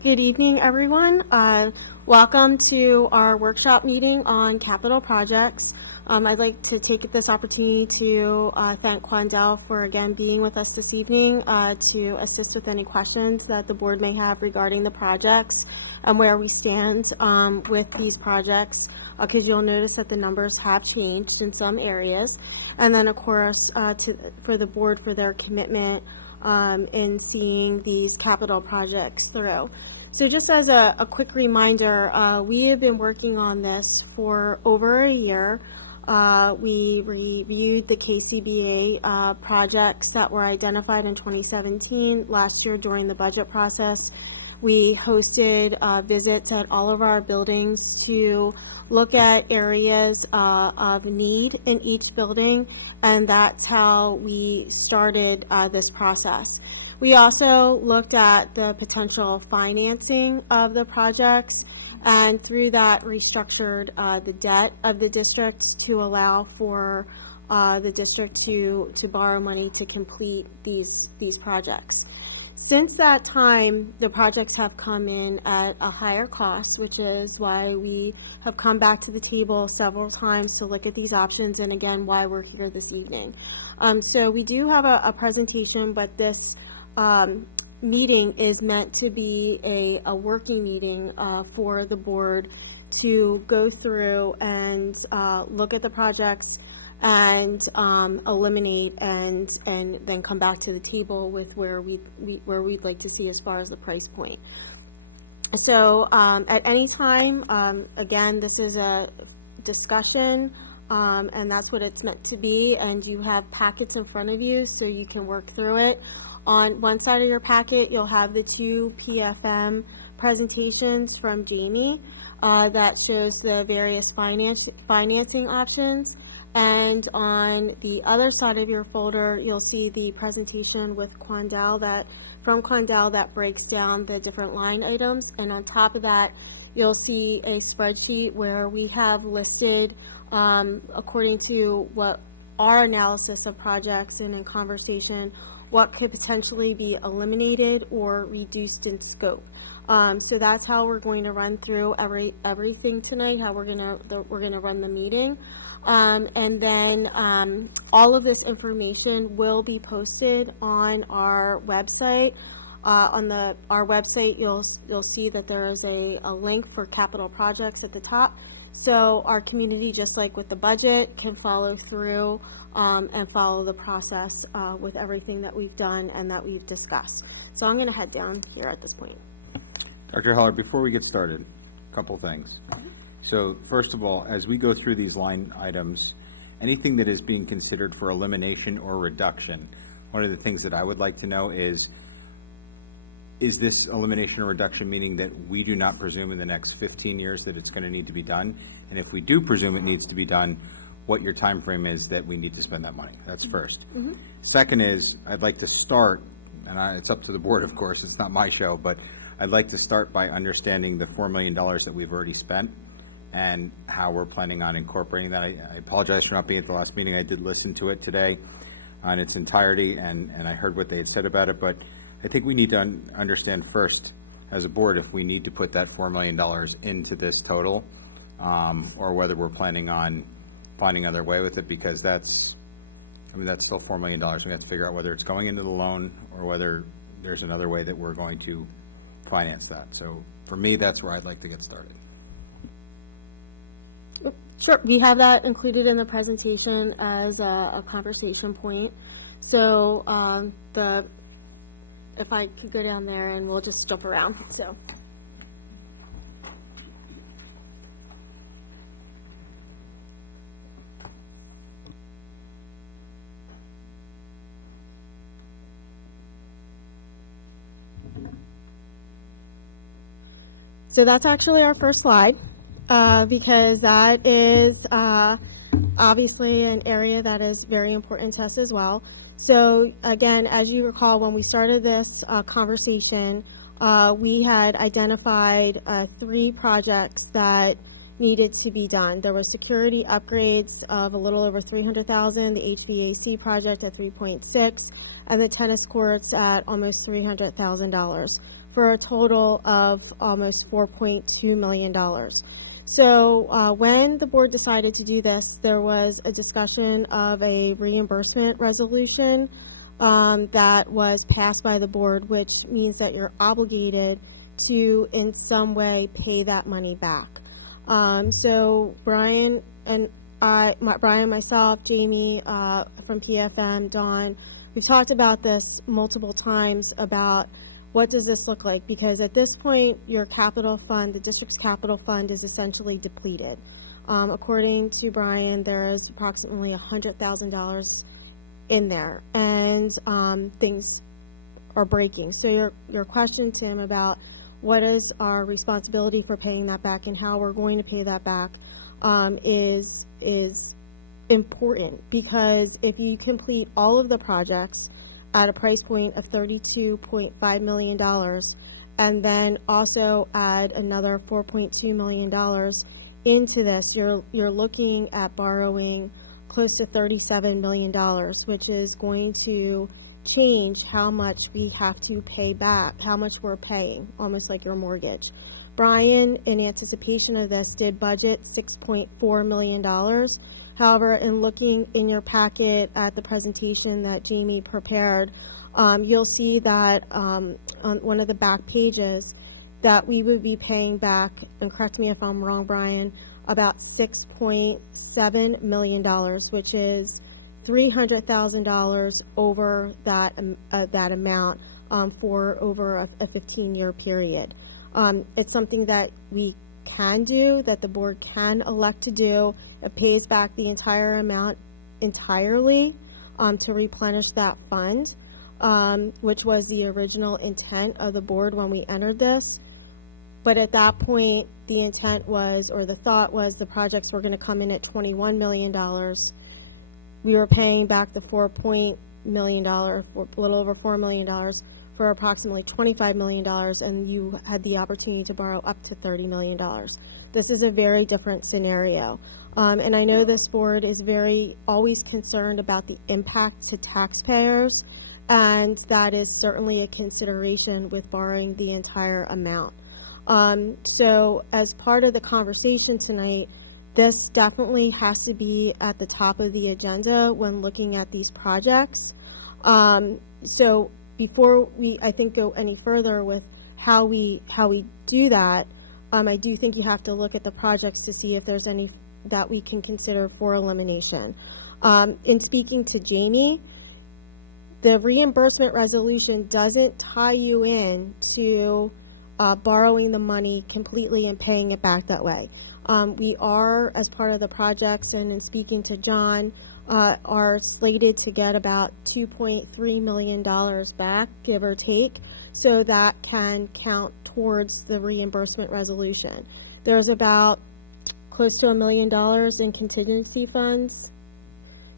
Good evening, everyone. Welcome to our workshop meeting on capital projects. I'd like to take this opportunity to thank Quandel for again being with us this evening to assist with any questions that the board may have regarding the projects and where we stand with these projects, because you'll notice that the numbers have changed in some areas. And then, of course, for the board for their commitment in seeing these capital projects through. So just as a quick reminder, we have been working on this for over a year. We reviewed the KCBA projects that were identified in 2017. Last year during the budget process, we hosted visits at all of our buildings to look at areas of need in each building, and that's how we started this process. We also looked at the potential financing of the projects, and through that restructured the debt of the district to allow for the district to borrow money to complete these projects. Since that time, the projects have come in at a higher cost, which is why we have come back to the table several times to look at these options, and again, why we're here this evening. So we do have a presentation, but this meeting is meant to be a working meeting for the board to go through and look at the projects and eliminate and then come back to the table with where we'd like to see as far as the price point. So at any time, again, this is a discussion, and that's what it's meant to be, and you have packets in front of you so you can work through it. On one side of your packet, you'll have the two PFM presentations from Jamie that shows the various financing options. And on the other side of your folder, you'll see the presentation with Quandel from Quandel that breaks down the different line items. And on top of that, you'll see a spreadsheet where we have listed, according to what our analysis of projects and in conversation, what could potentially be eliminated or reduced in scope. So that's how we're going to run through everything tonight, how we're gonna run the meeting. And then all of this information will be posted on our website. On our website, you'll see that there is a link for capital projects at the top. So our community, just like with the budget, can follow through and follow the process with everything that we've done and that we've discussed. So I'm going to head down here at this point. Dr. Heller, before we get started, a couple things. So first of all, as we go through these line items, anything that is being considered for elimination or reduction, one of the things that I would like to know is this elimination or reduction meaning that we do not presume in the next 15 years that it's going to need to be done? And if we do presume it needs to be done, what your time frame is that we need to spend that money? That's first. Mm-hmm. Second is, I'd like to start, and it's up to the board, of course, it's not my show, but I'd like to start by understanding the $4 million that we've already spent and how we're planning on incorporating that. I apologize for not being at the last meeting. I did listen to it today in its entirety, and I heard what they had said about it, but I think we need to understand first, as a board, if we need to put that $4 million into this total, or whether we're planning on finding another way with it, because that's still $4 million. We have to figure out whether it's going into the loan or whether there's another way that we're going to finance that. So for me, that's where I'd like to get started. Sure, we have that included in the presentation as a conversation point. So if I could go down there and we'll just jump around. So that's actually our first slide, because that is obviously an area that is very important to us as well. So again, as you recall, when we started this conversation, we had identified 3 projects that needed to be done. There was security upgrades of a little over $300,000, the HVAC project at $3.6, and the tennis courts at almost $300,000 for a total of almost $4.2 million. So when the board decided to do this, there was a discussion of a reimbursement resolution that was passed by the board, which means that you're obligated to in some way pay that money back. So Brian, myself, Jamie from PFM, Dawn, we've talked about this multiple times about what does this look like, because at this point your capital fund, the district's capital fund, is essentially depleted. According to Brian, there is approximately $100,000 in there, and things are breaking. So your question, Tim, about what is our responsibility for paying that back and how we're going to pay that back is important, because if you complete all of the projects at a price point of $32.5 million and then also add another $4.2 million into this, you're looking at borrowing close to $37 million, which is going to change how much we have to pay back, how much we're paying, almost like your mortgage. Brian, in anticipation of this, did budget $6.4 million. However, in looking in your packet at the presentation that Jamie prepared, you'll see that on one of the back pages that we would be paying back, and correct me if I'm wrong, Brian, about $6.7 million, which is $300,000 over that amount for over a 15-year period. It's something that we can do, that the board can elect to do. It pays back the entire amount entirely to replenish that fund, which was the original intent of the board when we entered this. But at that point, the intent was, or the thought was, the projects were going to come in at $21 million. We were paying back the $4 million, a little over $4 million, for approximately $25 million, and you had the opportunity to borrow up to $30 million. This is a very different scenario. And I know this board is always concerned about the impact to taxpayers, and that is certainly a consideration with borrowing the entire amount. So as part of the conversation tonight, this definitely has to be at the top of the agenda when looking at these projects. So before we, I think, go any further with how we do that, I do think you have to look at the projects to see if there's any that we can consider for elimination. In speaking to Jamie, the reimbursement resolution doesn't tie you in to borrowing the money completely and paying it back that way. We are, as part of the projects, and in speaking to John, are slated to get about $2.3 million back, give or take, so that can count towards the reimbursement resolution. There's about close to $1 million in contingency funds.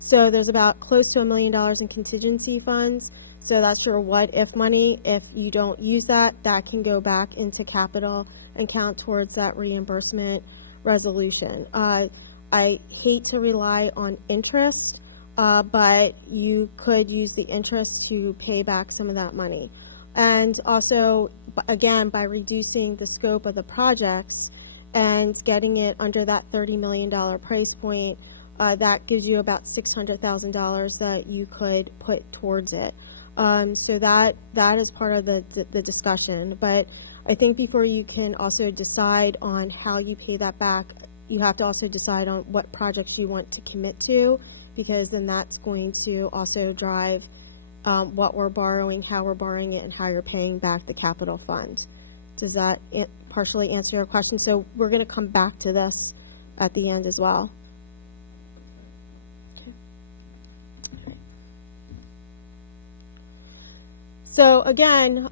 So there's about close to $1 million in contingency funds. So that's your what-if money. If you don't use that, that can go back into capital and count towards that reimbursement resolution. I hate to rely on interest, but you could use the interest to pay back some of that money. And also, again, by reducing the scope of the projects and getting it under that $30 million price point, that gives you about $600,000 that you could put towards it. So that is part of the discussion. But I think before you can also decide on how you pay that back, you have to also decide on what projects you want to commit to, because then that's going to also drive what we're borrowing, how we're borrowing it, and how you're paying back the capital fund. Does that partially answer your question? So we're going to come back to this at the end as well. Okay. So again,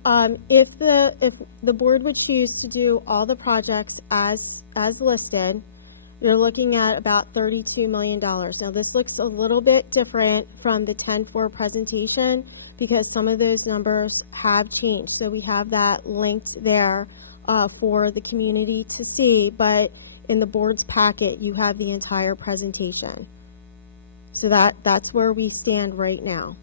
if the board would choose to do all the projects as listed, you're looking at about $32 million. Now this looks a little bit different from the 10-4 presentation because some of those numbers have changed. So we have that linked there for the community to see, but in the board's packet you have the entire presentation. So that's where we stand right now.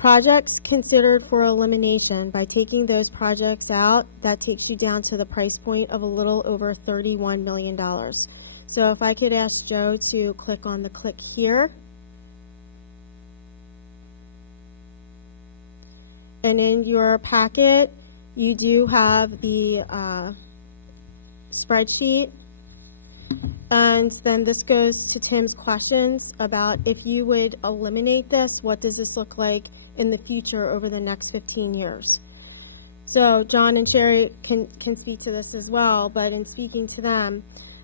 Projects considered for elimination, by taking those projects out, that takes you down to the price point of a little over $31 million. So if I could ask Joe to click on the click here. And in your packet, you do have the spreadsheet. And then this goes to Tim's questions about if you would eliminate this, what does this look like in the future over the next 15 years? So John and Sherry can speak to this as well, but in speaking to them,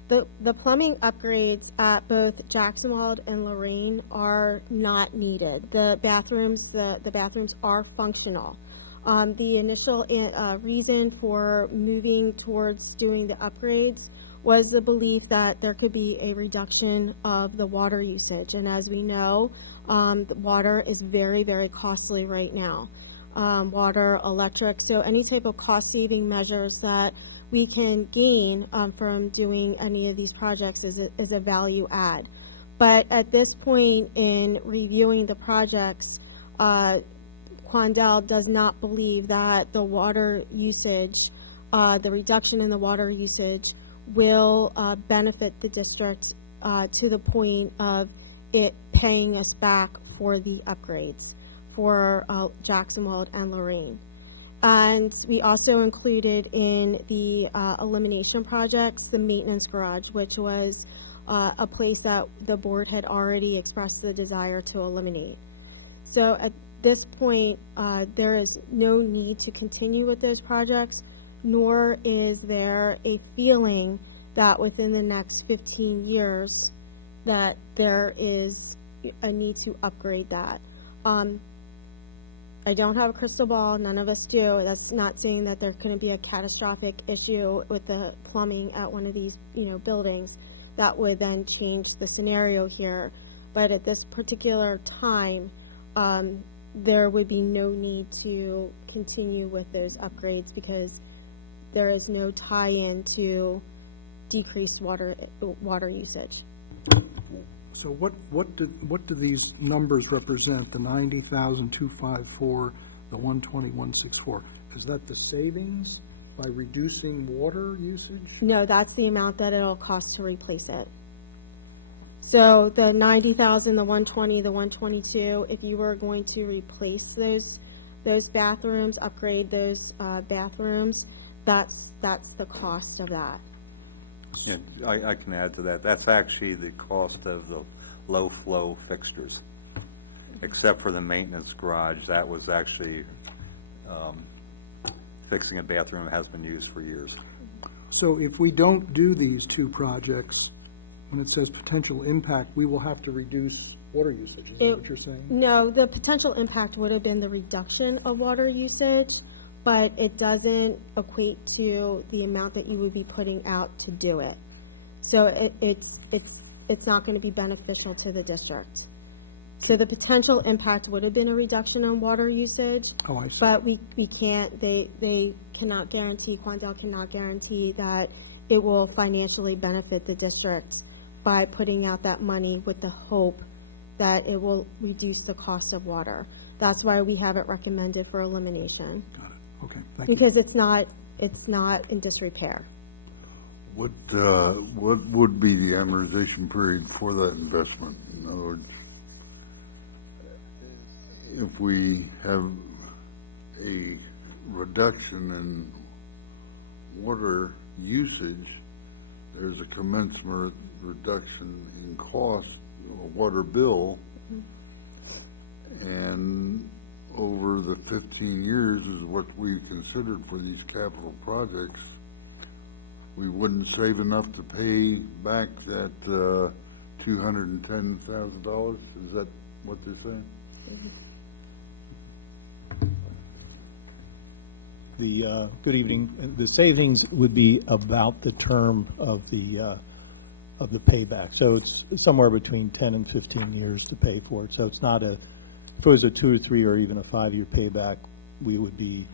the plumbing upgrades at both Jacksonwald and Lorraine are not needed. The bathrooms are functional. The initial reason for moving towards doing the upgrades was the belief that there could be a reduction of the water usage. And as we know, the water is very, very costly right now. Water, electric, so any type of cost-saving measures that we can gain from doing any of these projects is a value add. But at this point in reviewing the projects, Quandel does not believe that the water usage, the reduction in the water usage will benefit the district to the point of it paying us back for the upgrades for Jacksonwald and Lorraine. And we also included in the elimination projects the maintenance garage, which was a place that the board had already expressed the desire to eliminate. So at this point, there is no need to continue with those projects, nor is there a feeling that within the next 15 years that there is a need to upgrade that. I don't have a crystal ball, none of us do. That's not saying that there couldn't be a catastrophic issue with the plumbing at one of these, buildings that would then change the scenario here. But at this particular time, there would be no need to continue with those upgrades because there is no tie-in to decreased water usage. So what do these numbers represent? The 90,254, the 120,164. Is that the savings by reducing water usage? No, that's the amount that it'll cost to replace it. So the 90,000, the 120, the 122, if you were going to replace those bathrooms, upgrade those bathrooms, that's the cost of that. Yeah, I can add to that. That's actually the cost of the low-flow fixtures, except for the maintenance garage. That was actually fixing a bathroom that has been used for years. So if we don't do these two projects, when it says potential impact, we will have to reduce water usage. Is that what you're saying? No, the potential impact would have been the reduction of water usage, but it doesn't equate to the amount that you would be putting out to do it. So it's not going to be beneficial to the district. So the potential impact would have been a reduction in water usage. Oh, I see. But we can't, they cannot guarantee, Quandel cannot guarantee that it will financially benefit the district by putting out that money with the hope that it will reduce the cost of water. That's why we have it recommended for elimination. Got it. Okay, thank you. Because it's not in disrepair. What would be the amortization period for that investment? In other words, if we have a reduction in water usage, there's a commensurate reduction in cost, water bill, and over the 15 years is what we considered for these capital projects, we wouldn't save enough to pay back that $210,000? Is that what they're saying? Good evening. The savings would be about the term of the payback. So it's somewhere between 10 and 15 years to pay for it. So it's not if it was a 2 or 3 or even a 5-year payback, we would be,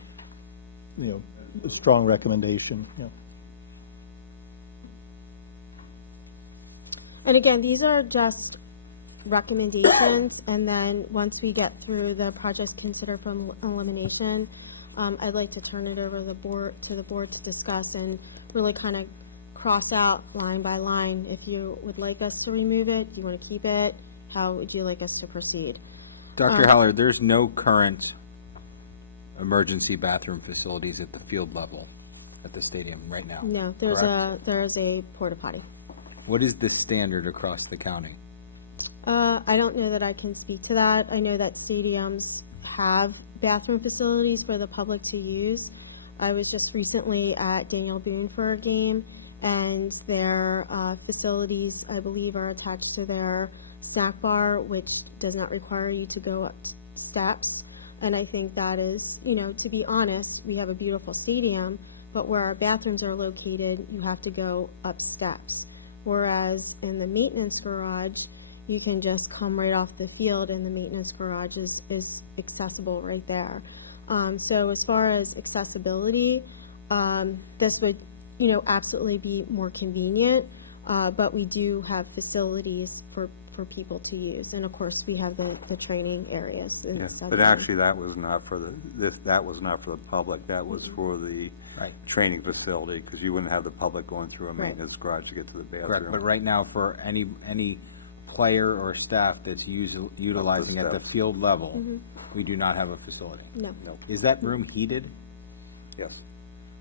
a strong recommendation. And again, these are just recommendations, and then once we get through the projects considered for elimination, I'd like to turn it over to the board to discuss and really kind of cross out line by line if you would like us to remove it, do you want to keep it, how would you like us to proceed? Dr. Haller, there's no current emergency bathroom facilities at the field level at the stadium right now. No, correct? there is a porta potty. What is the standard across the county? I don't know that I can speak to that. I know that stadiums have bathroom facilities for the public to use. I was just recently at Daniel Boone for a game, and their facilities, I believe, are attached to their snack bar, which does not require you to go up steps. And I think that is, you know, to be honest, we have a beautiful stadium, but where our bathrooms are located, you have to go up steps. Whereas in the maintenance garage, you can just come right off the field, and the maintenance garage is accessible right there. So as far as accessibility, this would, you know, absolutely be more convenient, but we do have facilities for people to use, and of course we have the training areas. And Yeah, stuff. but actually, that was not for that was not for the public, that was for the Right. training facility, because you wouldn't have the public going through a Right. maintenance garage to get to the bathroom. Correct, but right now, for any player or staff that's utilizing at the steps. field level, we do not have a facility. No. No, Is that room heated? yes.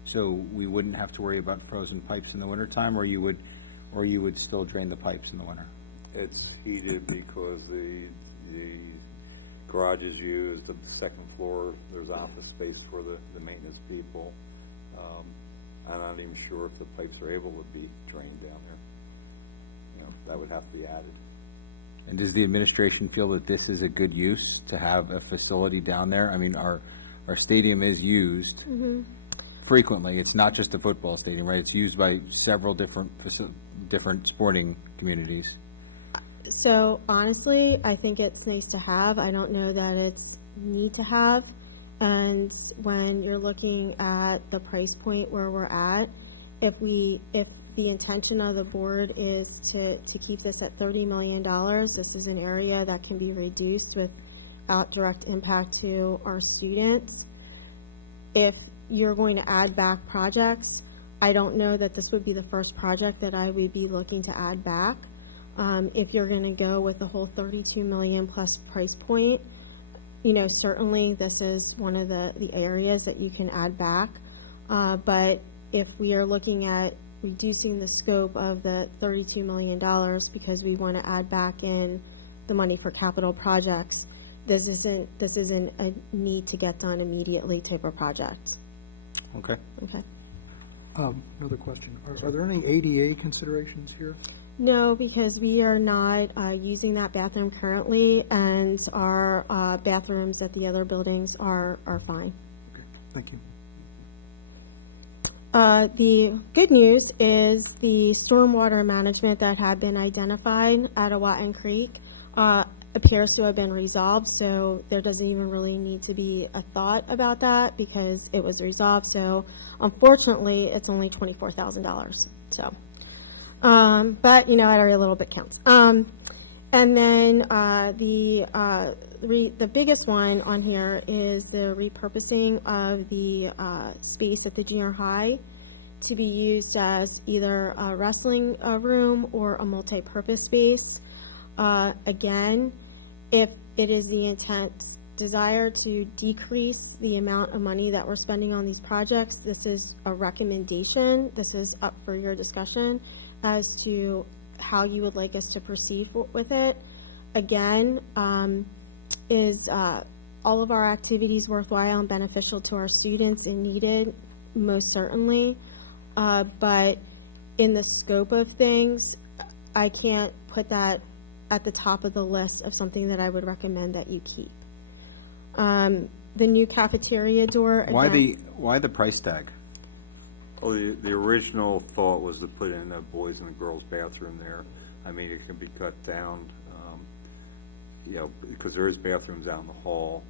So we wouldn't have to worry about frozen pipes in the wintertime, or you would still drain the pipes in the winter? It's heated because the garage is used, the second floor, there's office space for the maintenance people. I'm not even sure if the pipes are able to be drained down there. You know, that would have to be added. And does the administration feel that this is a good use to have a facility down there? I mean, our stadium is used frequently. It's not just a football stadium, right? It's used by several different sporting communities. So honestly, I think it's nice to have. I don't know that it's need to have. And when you're looking at the price point where we're at, if the intention of the board is to keep this at $30 million, this is an area that can be reduced without direct impact to our students. If you're going to add back projects, I don't know that this would be the first project that I would be looking to add back. If you're going to go with the whole 32 million plus price point, you know, certainly this is one of the areas that you can add back. But if we are looking at reducing the scope of the $32 million because we want to add back in the money for capital projects, this isn't a need to get done immediately type of project. Okay. Okay. Another question. Are there any ADA considerations here? No, because we are not using that bathroom currently, and our bathrooms at the other buildings are fine. Okay, thank you. The good news is the stormwater management that had been identified at Awatin Creek appears to have been resolved, so there doesn't even really need to be a thought about that because it was resolved. So unfortunately, it's only $24,000. So, but you know, every little bit counts. And then the biggest one on here is the repurposing of the space at the junior high to be used as either a wrestling room or a multi-purpose space. Again, if it is the intent, desire to decrease the amount of money that we're spending on these projects, this is a recommendation. This is up for your discussion as to how you would like us to proceed with it. Again, is all of our activities worthwhile and beneficial to our students and needed? Most certainly. But in the scope of things, I can't put that at the top of the list of something that I would recommend that you keep. The new cafeteria door, again, Why the price tag? Well, the original thought was to put in a boys and a girls bathroom there. I mean, it can be cut down, you know, because there is bathrooms out in the hall.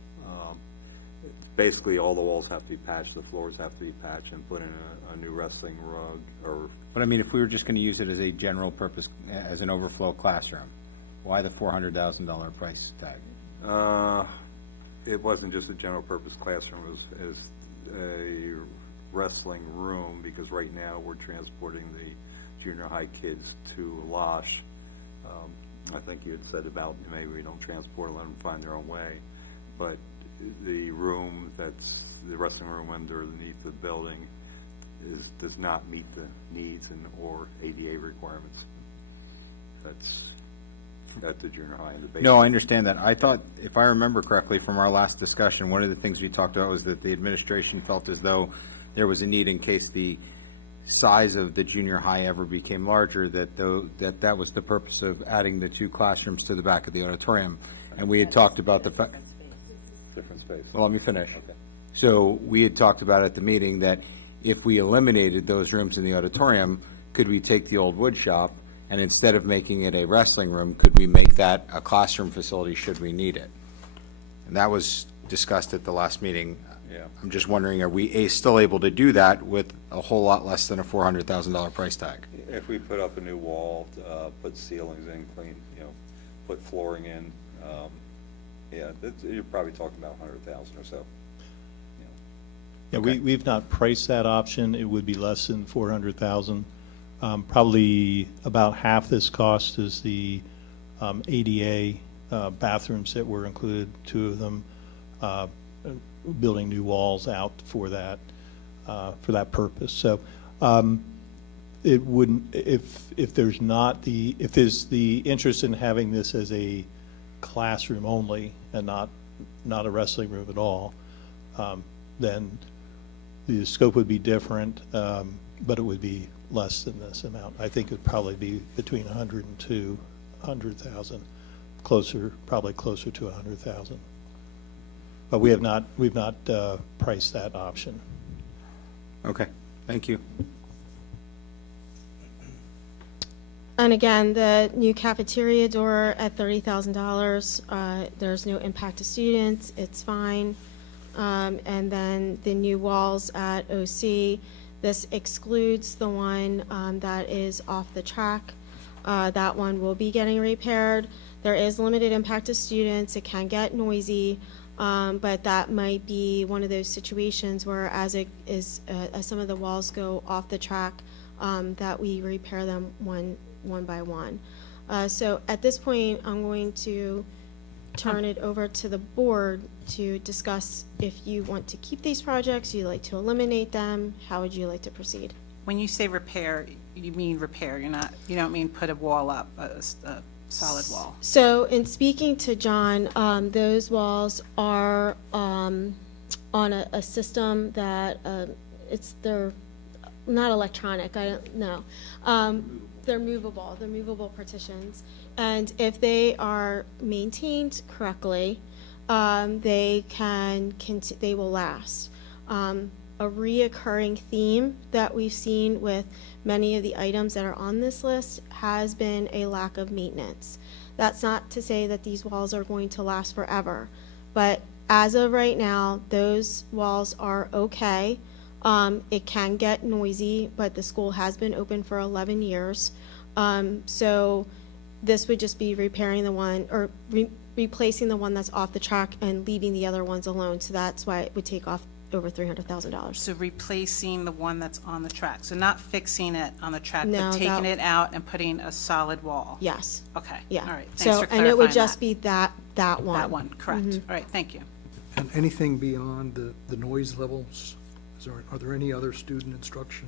Basically, all the walls have to be patched, the floors have to be patched, and put in a new wrestling rug or. But I mean, if we were just going to use it as a general purpose, as an overflow classroom, Why the $400,000 price tag? It wasn't just a general purpose classroom, it was a wrestling room, because right now we're transporting the junior high kids to Losh. I think you had said about maybe we don't transport, let them find their own way, but the room that's, the wrestling room underneath the building does not meet the needs or ADA requirements. That's at the junior high and the basement. No, I understand that. I thought, if I remember correctly from our last discussion, one of the things we talked about was that the administration felt as though there was a need in case the size of the junior high ever became larger, that was the purpose of adding the 2 classrooms to the back of the auditorium. And we had talked about the fact. Different space. Well, let me finish. Okay. So we had talked about at the meeting that if we eliminated those rooms in the auditorium, could we take the old wood shop and instead of making it a wrestling room, could we make that a classroom facility should we need it? And that was discussed at the last meeting. Yeah. I'm just wondering, are we still able to do that with a whole lot less than a $400,000 price tag? If we put up a new wall, put ceilings in, clean, put flooring in, you're probably talking about 100,000 or so. Yeah, Okay. we've not priced that option. It would be less than 400,000. Probably about half this cost is the ADA bathrooms that were included, 2 of them, building new walls out for that purpose. So it wouldn't, if there's the interest in having this as a classroom only and not a wrestling room at all, then the scope would be different, but it would be less than this amount. I think it'd probably be between 100 and 200,000, probably closer to 100,000. But we've not priced that option. Okay, thank you. And again, the new cafeteria door at $30,000, there's no impact to students, it's fine. And then the new walls at OC, this excludes the one that is off the track. That one will be getting repaired. There is limited impact to students, it can get noisy, but that might be one of those situations where as some of the walls go off the track, that we repair them one by one. So at this point, I'm going to turn it over to the board to discuss if you want to keep these projects, you'd like to eliminate them, how would you like to proceed? When you say repair, you mean repair, you don't mean put a wall up, a solid wall. So in speaking to John, those walls are on a system that they're not electronic, I don't know. They're movable partitions. And if they are maintained correctly, they will last. A reoccurring theme that we've seen with many of the items that are on this list has been a lack of maintenance. That's not to say that these walls are going to last forever, but as of right now, those walls are okay. It can get noisy, but the school has been open for 11 years. So this would just be repairing the one, or replacing the one that's off the track and leaving the other ones alone. So that's why it would take off over $300,000. So replacing the one that's on the track, so not fixing it on the track, No, but taking it out and putting a solid wall? Yes. Okay. Yeah. All right, thanks So, for and it would clarifying just that. be that one. That one, correct. All right, thank you. And anything beyond the noise levels? Are there any other student instruction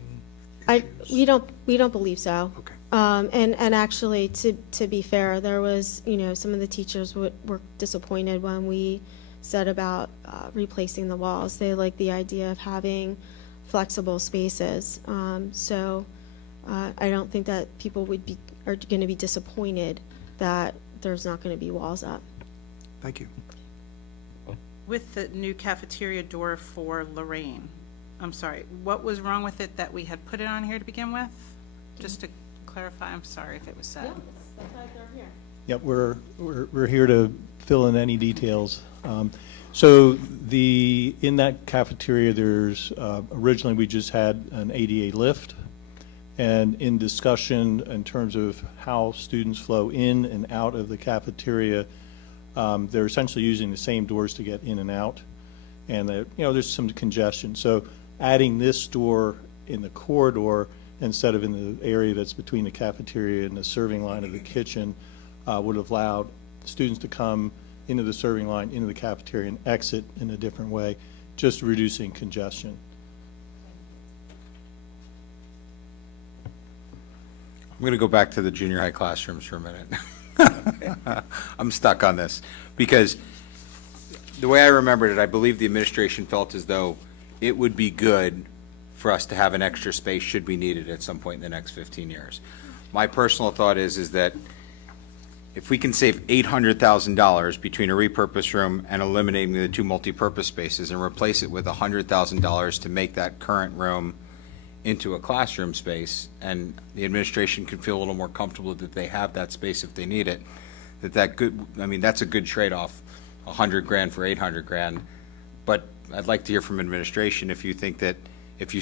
issues? We don't believe so. Okay. And actually, to be fair, there was, some of the teachers were disappointed when we said about replacing the walls. They like the idea of having flexible spaces. So I don't think that people are going to be disappointed that there's not going to be walls up. Thank you. With the new cafeteria door for Lorraine, I'm sorry, what was wrong with it that we had put it on here to begin with? Just to clarify, I'm sorry if it was said. That's why they're here. Yep, we're here to fill in any details. So in that cafeteria, there's, originally we just had an ADA lift, And in discussion in terms of how students flow in and out of the cafeteria, they're essentially using the same doors to get in and out. And there's some congestion. So adding this door in the corridor instead of in the area that's between the cafeteria and the serving line of the kitchen would have allowed students to come into the serving line, into the cafeteria, and exit in a different way, just reducing congestion. I'm going to go back to the junior high classrooms for a minute. I'm stuck on this, because the way I remembered it, I believe the administration felt as though it would be good for us to have an extra space should we need it at some point in the next 15 years. My personal thought is that if we can save $800,000 between a repurposed room and eliminating the 2 multi-purpose spaces and replace it with $100,000 to make that current room into a classroom space, and the administration can feel a little more comfortable that they have that space if they need it, that's a good trade-off, $100,000 for $800,000. But I'd like to hear from administration if you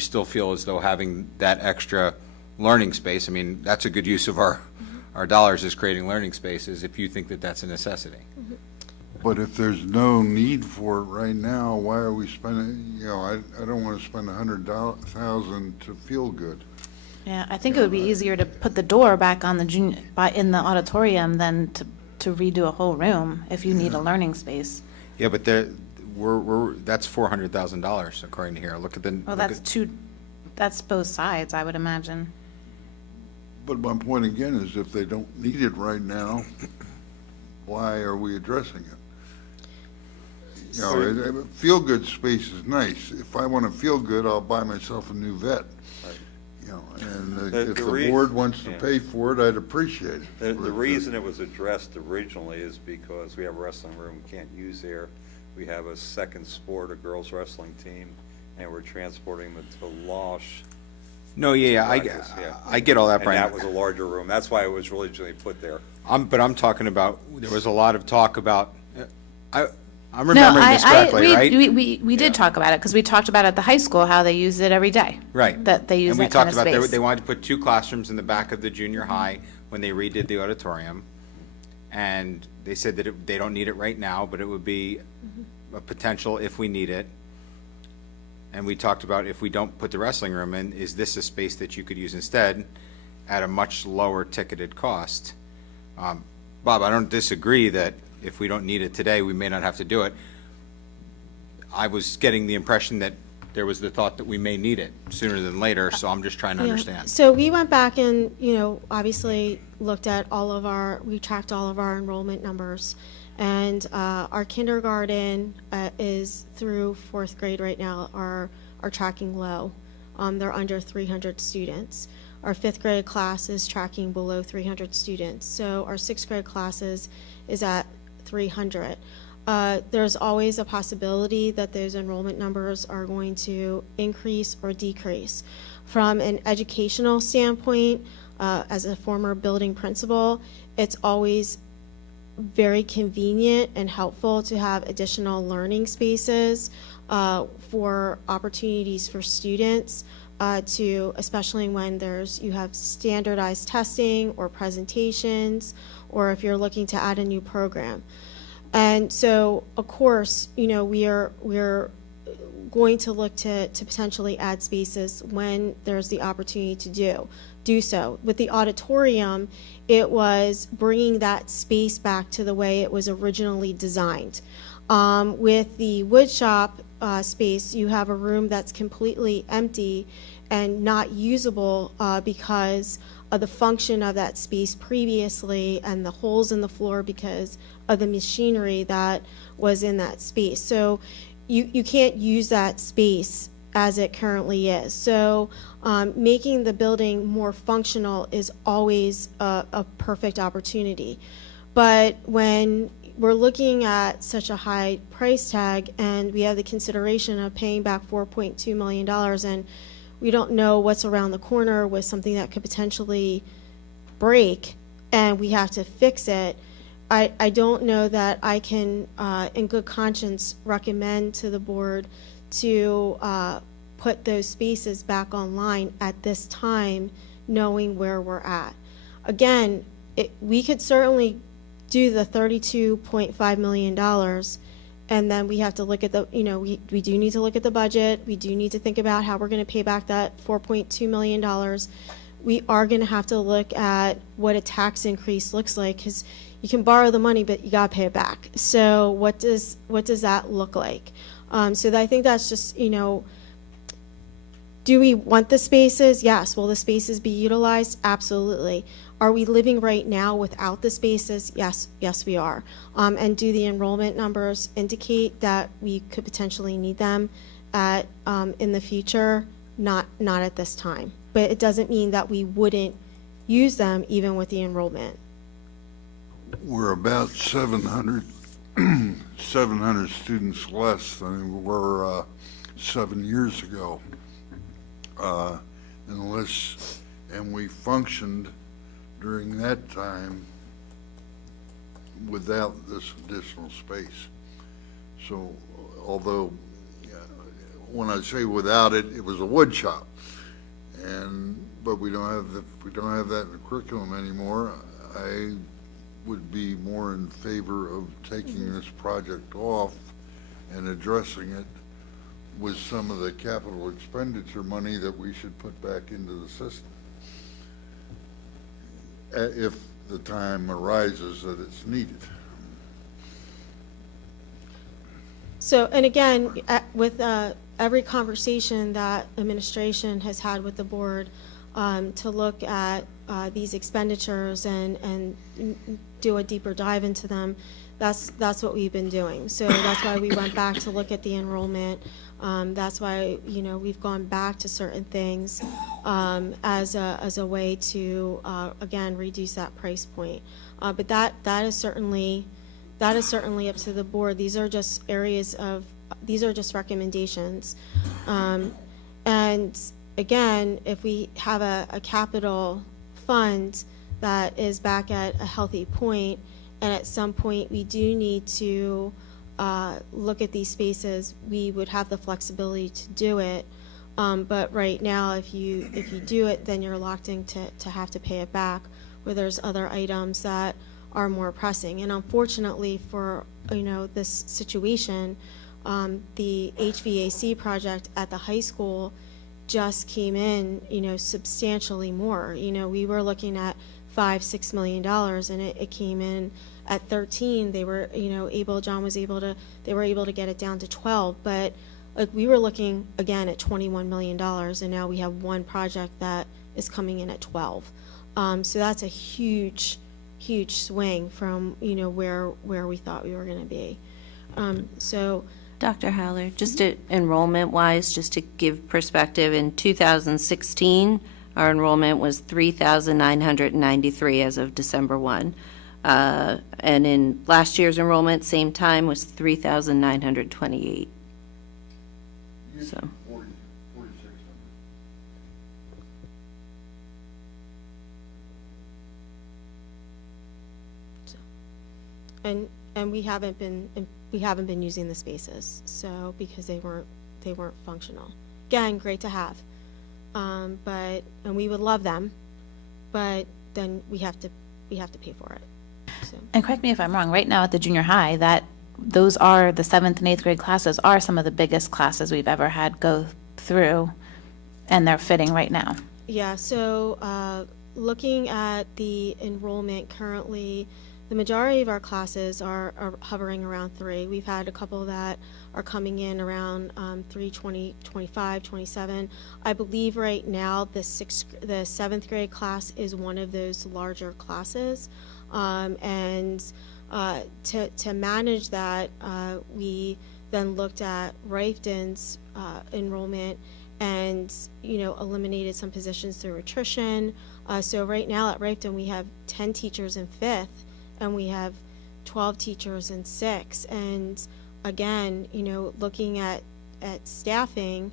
still feel as though having that extra learning space, that's a good use of our dollars, is creating learning spaces, if you think that that's a necessity. But if there's no need for it right now, why are we spending, I don't want to spend $100,000 to feel good. Yeah, I think it would be easier to put the door back on in the auditorium than to redo a whole room if you need a learning space. Yeah, but that's $400,000 according to here. Look at the. Well, that's both sides, I would imagine. But my point again is, if they don't need it right now, why are we addressing it? Feel-good space is nice. If I want to feel good, I'll buy myself a new vet. And if the board wants to pay for it, I'd appreciate it. The reason it was addressed originally is because we have a wrestling room we can't use there. We have a second sport, a girls wrestling team, and we're transporting them to Losh. No, I get all that, Brian. And that was a larger room. That's why it was originally put there. But I'm talking about, there was a lot of talk about, I'm remembering this correctly, right? We did talk about it, because we talked about at the high school how they use it every day. Right. That they use that kind of And we talked about space. they wanted to put 2 classrooms in the back of the junior high when they redid the auditorium. And they said that they don't need it right now, but it would be a potential if we need it. And we talked about, if we don't put the wrestling room in, is this a space that you could use instead at a much lower ticketed cost? Bob, I don't disagree that if we don't need it today, we may not have to do it. I was getting the impression that there was the thought that we may need it sooner than later, so I'm just trying to understand. So we went back and, obviously looked at we tracked all of our enrollment numbers. And our kindergarten is through 4th grade right now are tracking low. They're under 300 students. Our 5th grade class is tracking below 300 students. So our 6th grade classes is at 300. There's always a possibility that those enrollment numbers are going to increase or decrease. From an educational standpoint, as a former building principal, it's always very convenient and helpful to have additional learning spaces for opportunities for students especially when you have standardized testing or presentations, or if you're looking to add a new program. And so, of course, we're going to look to potentially add spaces when there's the opportunity to do so. With the auditorium, it was bringing that space back to the way it was originally designed. With the wood shop space, you have a room that's completely empty and not usable because of the function of that space previously and the holes in the floor because of the machinery that was in that space. So you can't use that space as it currently is. So making the building more functional is always a perfect opportunity. But when we're looking at such a high price tag and we have the consideration of paying back $4.2 million and we don't know what's around the corner with something that could potentially break and we have to fix it, I don't know that I can, in good conscience, recommend to the board to put those spaces back online at this time, knowing where we're at. Again, we could certainly do the $32.5 million, and then we have to look at the, we do need to look at the budget. We do need to think about how we're going to pay back that $4.2 million. We are going to have to look at what a tax increase looks like, because you can borrow the money, but you got to pay it back. So what does that look like? So I think that's just, do we want the spaces? Yes. Will the spaces be utilized? Absolutely. Are we living right now without the spaces? Yes, we are. And do the enrollment numbers indicate that we could potentially need them in the future? Not at this time. But it doesn't mean that we wouldn't use them even with the enrollment. We're about 700 students less than we were 7 years ago. And we functioned during that time without this additional space. So although, when I say without it, it was a wood shop. But we don't have that in the curriculum anymore. I would be more in favor of taking this project off and addressing it with some of the capital expenditure money that we should put back into the system, if the time arises that it's needed. So, and again, with every conversation that administration has had with the board to look at these expenditures and do a deeper dive into them, that's what we've been doing. So that's why we went back to look at the enrollment. That's why, we've gone back to certain things as a way to, again, reduce that price point. But that is certainly up to the board. These are just these are just recommendations. And again, if we have a capital fund that is back at a healthy point, and at some point we do need to look at these spaces, we would have the flexibility to do it. But right now, if you do it, then you're locked in to have to pay it back, where there's other items that are more pressing. And unfortunately for, this situation, the HVAC project at the high school just came in, substantially more. We were looking at $5-6 million, and it came in at 13. They were, they were able to get it down to 12, but we were looking again at $21 million, and now we have one project that is coming in at 12. So that's a huge swing from, where we thought we were going to be. So Dr. Haller, just enrollment-wise, just to give perspective, in 2016, our enrollment was 3,993 as of December 1. And in last year's enrollment, same time, was 3,928. So. 4,600. and we haven't been using the spaces, so because they weren't functional. Again, great to have, and we would love them, but then we have to pay for it. So. And correct me if I'm wrong, right now at the junior high, those are the 7th and 8th grade classes are some of the biggest classes we've ever had go through, and they're fitting right now. Yeah, so looking at the enrollment currently, the majority of our classes are hovering around 3. We've had a couple that are coming in around 320, 25, 27. I believe right now the 7th grade class is one of those larger classes. And to manage that, we then looked at Rifton's enrollment and, eliminated some positions through attrition. So right now at Rifton, we have 10 teachers in 5th, and we have 12 teachers in 6th. And again, looking at staffing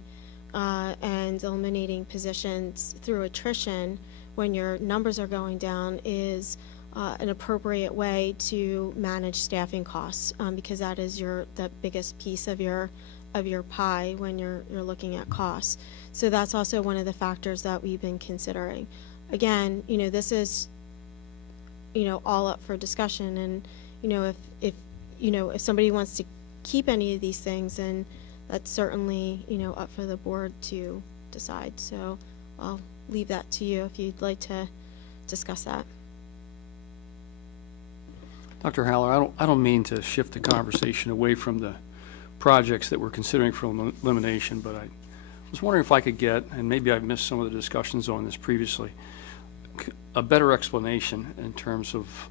and eliminating positions through attrition when your numbers are going down is an appropriate way to manage staffing costs, because that is the biggest piece of your pie when you're looking at costs. So that's also one of the factors that we've been considering. again, this is, all up for discussion, and, if somebody wants to keep any of these things, then that's certainly, up for the board to decide. So I'll leave that to you if you'd like to discuss that. Dr. Haller, I don't mean to shift the conversation away from the projects that we're considering for elimination, but I was wondering if I could get, and maybe I've missed some of the discussions on this previously, a better explanation in terms of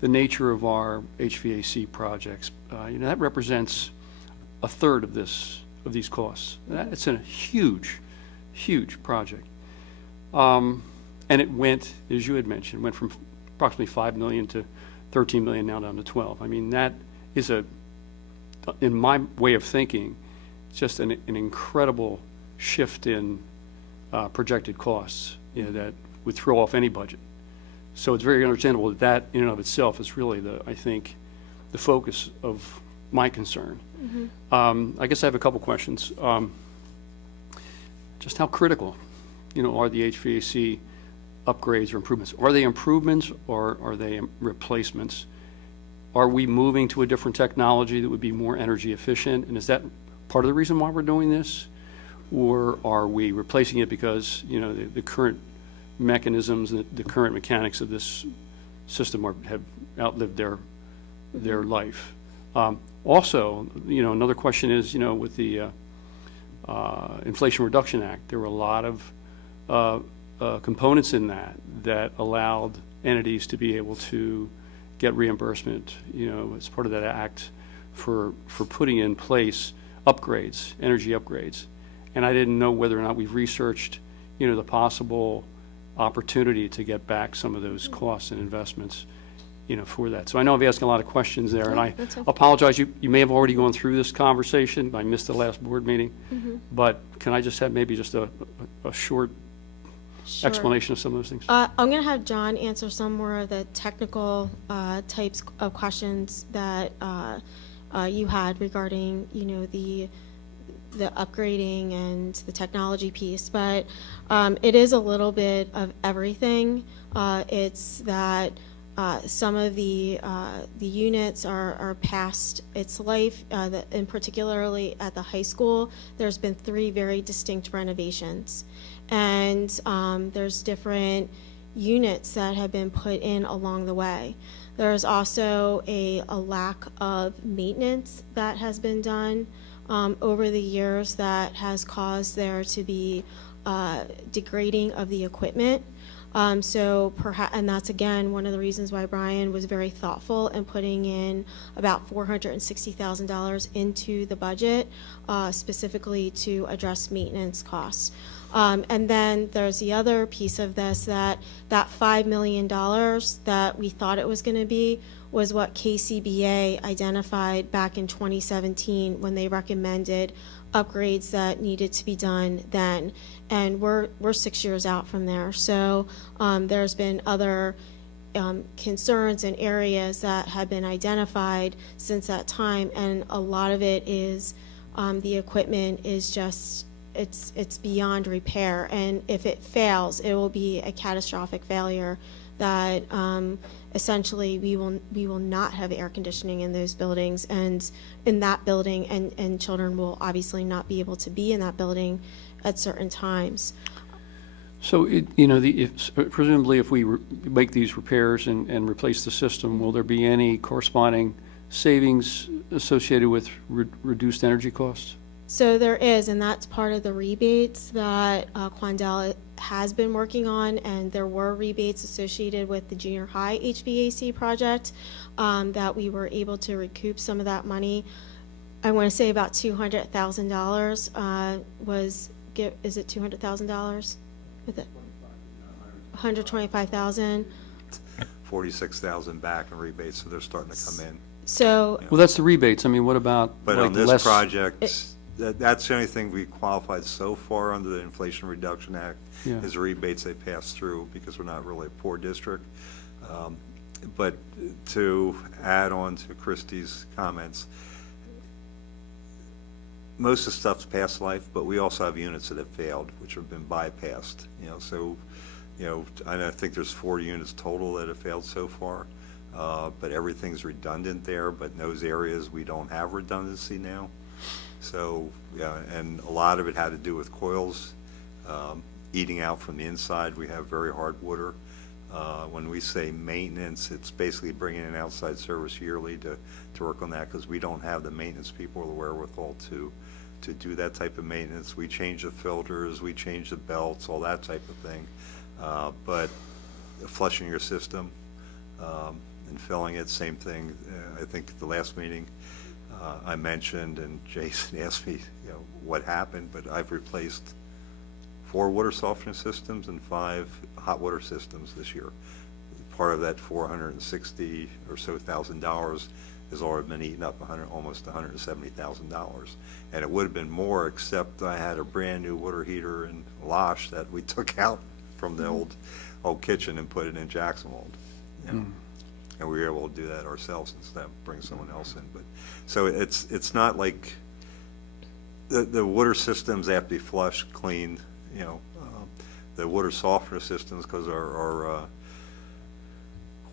the nature of our HVAC projects. That represents a third of these costs. It's a huge, huge project. And it went, as you had mentioned, went from approximately 5 million to 13 million, now down to 12. I mean, that is in my way of thinking, just an incredible shift in projected costs, that would throw off any budget. So it's very understandable that in and of itself is really I think, the focus of my concern. I guess I have a couple questions. Just how critical, are the HVAC upgrades or improvements? Are they improvements or are they replacements? Are we moving to a different technology that would be more energy efficient? And is that part of the reason why we're doing this? Or are we replacing it because, the current mechanisms, the current mechanics of this system have outlived their life? Also, another question is, with the Inflation Reduction Act, there were a lot of components in that allowed entities to be able to get reimbursement, as part of that act for putting in place upgrades, energy upgrades. And I didn't know whether or not we've researched, the possible opportunity to get back some of those costs and investments, for that. So I know I've asked a lot of questions there, and I apologize. You may have already gone through this conversation. I missed the last board meeting. But can I just have maybe just a short explanation of some of those things? I'm going to have John answer some more of the technical types of questions that you had regarding, the upgrading and the technology piece. But it is a little bit of everything. It's that some of the units are past its life, and particularly at the high school, there's been 3 very distinct renovations. And there's different units that have been put in along the way. There's also a lack of maintenance that has been done over the years that has caused there to be degrading of the equipment. So perhaps, and that's again one of the reasons why Brian was very thoughtful in putting in about $460,000 into the budget, specifically to address maintenance costs. And then there's the other piece of this, that $5 million that we thought it was going to be was what KCBA identified back in 2017 when they recommended upgrades that needed to be done then. And we're 6 years out from there. So there's been other concerns and areas that have been identified since that time, and a lot of it is the equipment is just, it's beyond repair, and if it fails, it will be a catastrophic failure that essentially we will not have air conditioning in those buildings, and in that building, and children will obviously not be able to be in that building at certain times. So, presumably if we make these repairs and replace the system, will there be any corresponding savings associated with reduced energy costs? So there is, and that's part of the rebates that Quandel has been working on, and there were rebates associated with the junior high HVAC project that we were able to recoup some of that money. I want to say about $200,000 was, is it $200,000? 125,000. 46,000 back in rebates, so they're starting to come in. So, Well, that's the rebates. I mean, what about But like on this less? project, that's the only thing we qualified so far under the Inflation Reduction Act, Yeah. is the rebates they pass through, because we're not really a poor district. But to add on to Christie's comments, most of the stuff's past life, but we also have units that have failed, which have been bypassed, so, you know, I think there's 4 units total that have failed so far, but everything's redundant there, but in those areas, we don't have redundancy now. So, yeah, and a lot of it had to do with coils eating out from the inside. We have very hard water. When we say maintenance, it's basically bringing in outside service yearly to work on that, because we don't have the maintenance people or the wherewithal to do that type of maintenance. We change the filters, we change the belts, all that type of thing. But flushing your system and filling it, same thing. I think the last meeting I mentioned, and Jason asked me, you know, what happened, but I've replaced 4 water softener systems and 5 hot water systems this year. Part of that $460 or so thousand has already been eaten up, almost $170,000. And it would have been more, except I had a brand new water heater in Losh that we took out from the old kitchen and put it in Jacksonville. You know? And we were able to do that ourselves instead of bring someone else in. But so it's not like the water systems have to be flushed, cleaned. You know, the water softener systems, because our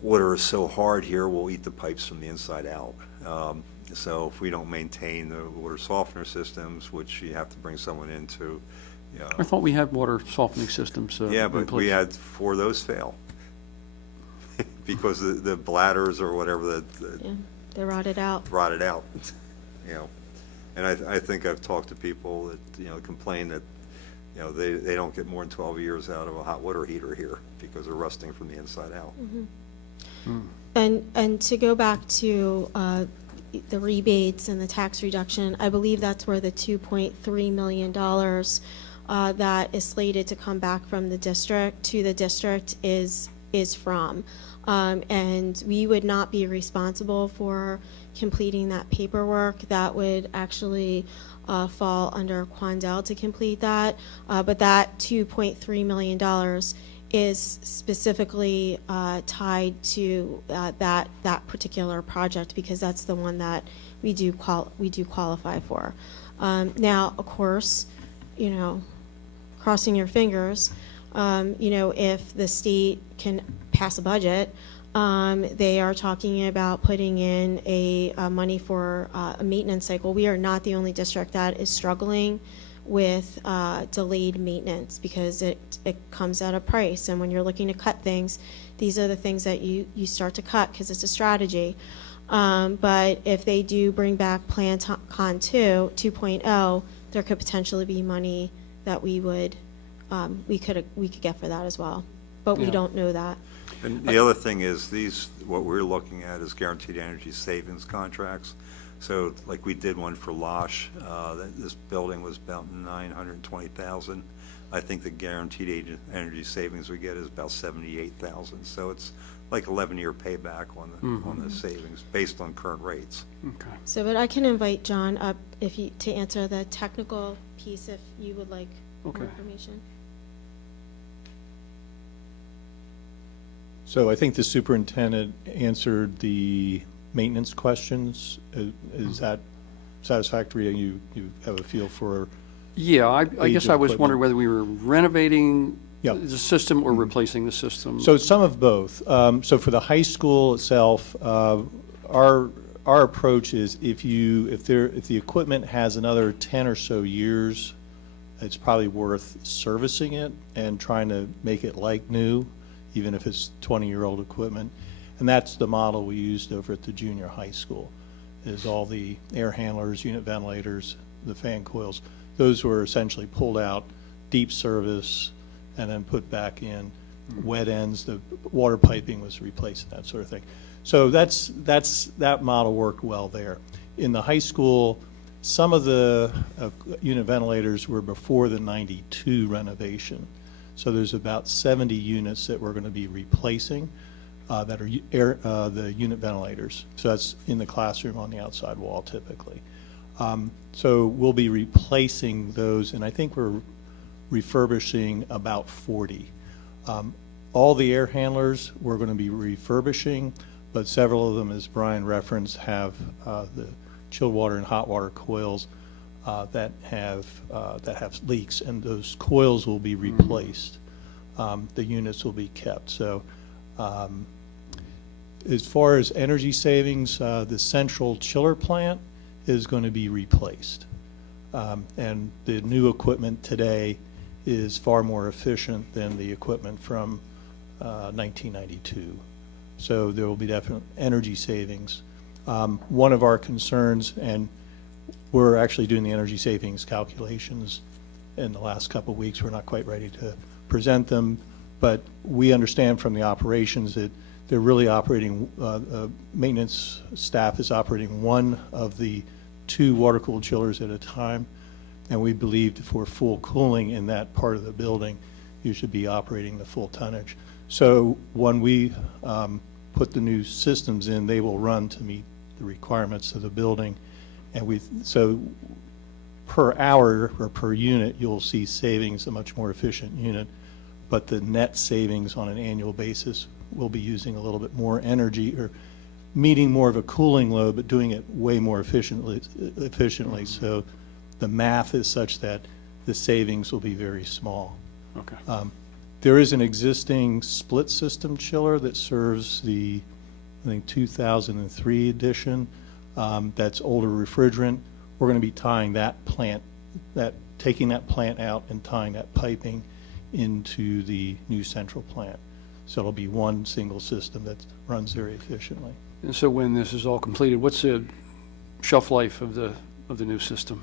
water is so hard here, we'll eat the pipes from the inside out. So if we don't maintain the water softener systems, which you have to bring someone into, you know. I thought we had water softening systems. Yeah, in but we place. had 4 of those fail. Because the bladders or whatever Yeah, they rotted out. rotted out, you know. And I think I've talked to people that, you know, complain that, you know, they don't get more than 12 years out of a hot water heater here because they're rusting from the inside out. And to go back to the rebates and the tax reduction, I believe that's where the $2.3 million that is slated to come back from the district to the district is from. And we would not be responsible for completing that paperwork. That would actually fall under Quandel to complete that. But that $2.3 million is specifically tied to that particular project, because that's the one that we do qualify for. Now, of course, you know, crossing your fingers, you know, if the state can pass a budget, they are talking about putting in a money for a maintenance cycle. We are not the only district that is struggling with delayed maintenance, because it comes at a price. And when you're looking to cut things, these are the things that you start to cut, because it's a strategy. But if they do bring back Plan Con 2.0, there could potentially be money that we could get for that as well. But we Yeah. don't know that. And the other thing is, what we're looking at is guaranteed energy savings contracts. So like we did one for Losh, this building was about $920,000. I think the guaranteed energy savings we get is about $78,000. So it's like 11-year payback on the savings based on current rates. Okay. So, but I can invite John up to answer the technical piece if you would like Okay. more information. So I think the superintendent answered the maintenance questions. Is that satisfactory? You have a feel for? Yeah, I guess of I was equipment. wondering whether we were renovating Yeah. the system or replacing the system. So some of both. So for the high school itself, our approach is if the equipment has another 10 or so years, it's probably worth servicing it and trying to make it like new, even if it's 20-year-old equipment. And that's the model we used over at the junior high school, is all the air handlers, unit ventilators, the fan coils. Those were essentially pulled out, deep service, and then put back in. Wet ends, the water piping was replaced, that sort of thing. So that model worked well there. In the high school, some of the unit ventilators were before the 92 renovation. So there's about 70 units that we're going to be replacing that are the unit ventilators. So that's in the classroom on the outside wall typically. So we'll be replacing those, and I think we're refurbishing about 40. All the air handlers we're going to be refurbishing, but several of them, as Brian referenced, have the chilled water and hot water coils that have leaks, and those coils will be replaced. the units will be kept. So as far as energy savings, the central chiller plant is going to be replaced. And the new equipment today is far more efficient than the equipment from 1992. So there will be definite energy savings. One of our concerns, and we're actually doing the energy savings calculations in the last couple of weeks. We're not quite ready to present them, but we understand from the operations that they're really operating, maintenance staff is operating one of the 2 water-cooled chillers at a time, and we believe for full cooling in that part of the building, you should be operating the full tonnage. So when we put the new systems in, they will run to meet the requirements of the building, and so per hour or per unit, you'll see savings, a much more efficient unit, but the net savings on an annual basis will be using a little bit more energy or meeting more of a cooling load, but doing it way more efficiently. So the math is such that the savings will be very small. Okay. There is an existing split system chiller that serves the, I think, 2003 edition. That's older refrigerant. We're going to be tying that plant, taking that plant out and tying that piping into the new central plant. So it'll be one single system that runs very efficiently. And so when this is all completed, what's the shelf life of the new system?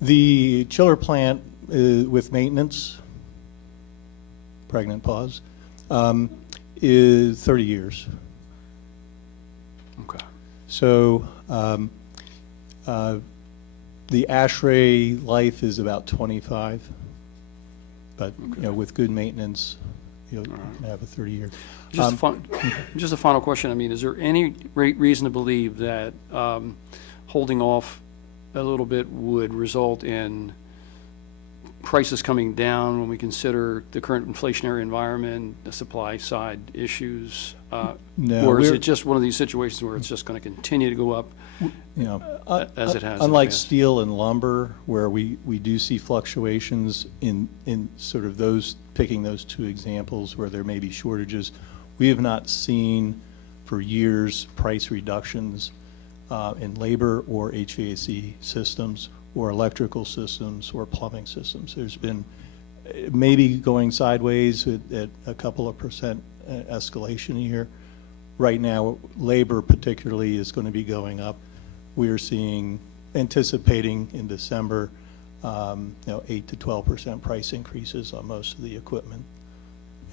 The chiller plant with maintenance, pregnant pause, is 30 years. Okay. So the ASHRAE life is about 25, but you know, with good maintenance, you'll have a 30-year. Just a final question. I mean, is there any reason to believe that holding off a little bit would result in prices coming down when we consider the current inflationary environment, the supply side issues? No, or is it just one of these situations where it's just going to continue to go up, you know, as it has in the unlike past? steel and lumber, where we do see fluctuations in sort of those, picking those 2 examples where there may be shortages, we have not seen for years price reductions in labor or HVAC systems or electrical systems or plumbing systems. There's been maybe going sideways at a couple of percent escalation a year. Right now, labor particularly is going to be going up. We are anticipating in December, 8 to 12% price increases on most of the equipment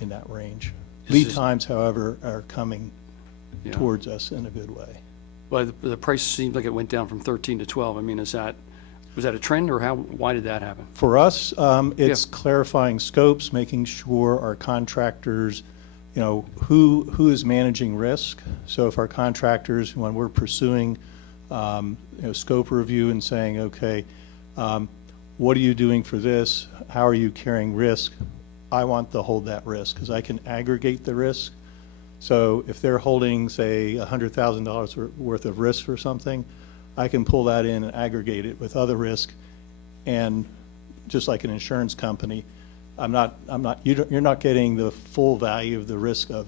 in that range. Lead times, however, are coming towards us in a good way. Well, the price seems like it went down from 13 to 12. I mean, was that a trend, or why did that happen? For us, it's clarifying scopes, making sure our contractors, you know, who is managing risk. So if our contractors, when we're pursuing, scope review and saying, okay, what are you doing for this? How are you carrying risk? I want to hold that risk because I can aggregate the risk. So if they're holding, say, $100,000 worth of risk for something, I can pull that in and aggregate it with other risk. And just like an insurance company, you're not getting the full value of the risk of,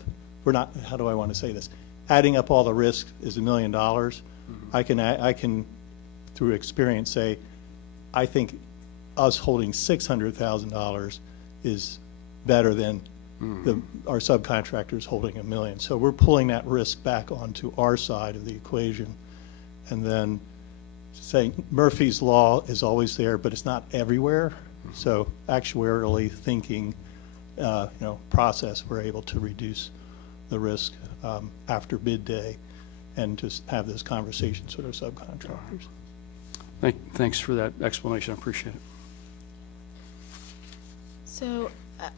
how do I want to say this? Adding up all the risk is $1 million. I can, through experience, say, I think us holding $600,000 is better than our subcontractors holding $1 million. So we're pulling that risk back onto our side of the equation. And then saying Murphy's Law is always there, but it's not everywhere. So actuarially thinking, process, we're able to reduce the risk after bid day and just have those conversations with our subcontractors. Thanks for that explanation. I appreciate it. So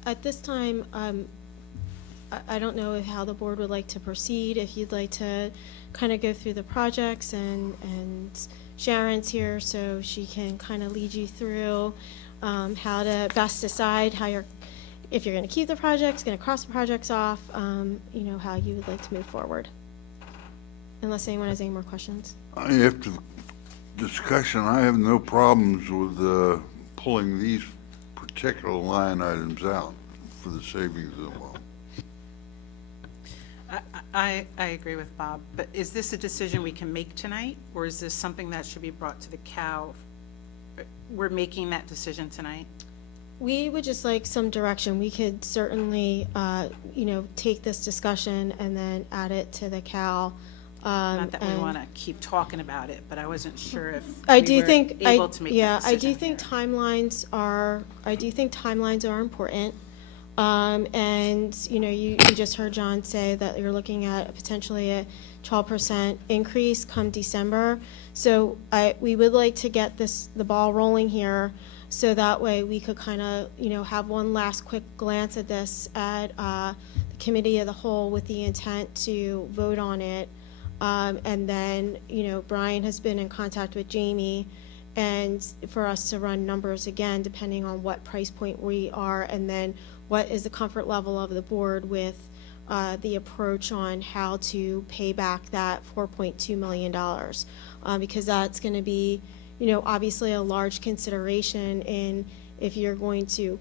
at this time, I don't know how the board would like to proceed, if you'd like to kind of go through the projects, and Sharon's here so she can kind of lead you through how to best decide if you're going to keep the projects, going to cross the projects off, how you would like to move forward. Unless anyone has any more questions. After the discussion, I have no problems with pulling these particular line items out for for the savings as well. I agree with Bob, but is this a decision we can make tonight, or is this something that should be brought to the CAL? We're making that decision tonight? We would just like some direction. We could certainly, take this discussion and then add it to the CAL. Not that we want to keep talking about it, but I wasn't sure if I we do were think, able to make that I do decision think here. timelines are important. And, you just heard John say that you're looking at potentially a 12% increase come December. So we would like to get the ball rolling here, so that way we could kind of, have one last quick glance at this at the committee of the whole with the intent to vote on it. And then, Brian has been in contact with Jamie, and for us to run numbers again, depending on what price point we are, and then what is the comfort level of the board with the approach on how to pay back that $4.2 million. Because that's going to be, obviously a large consideration in if you're going to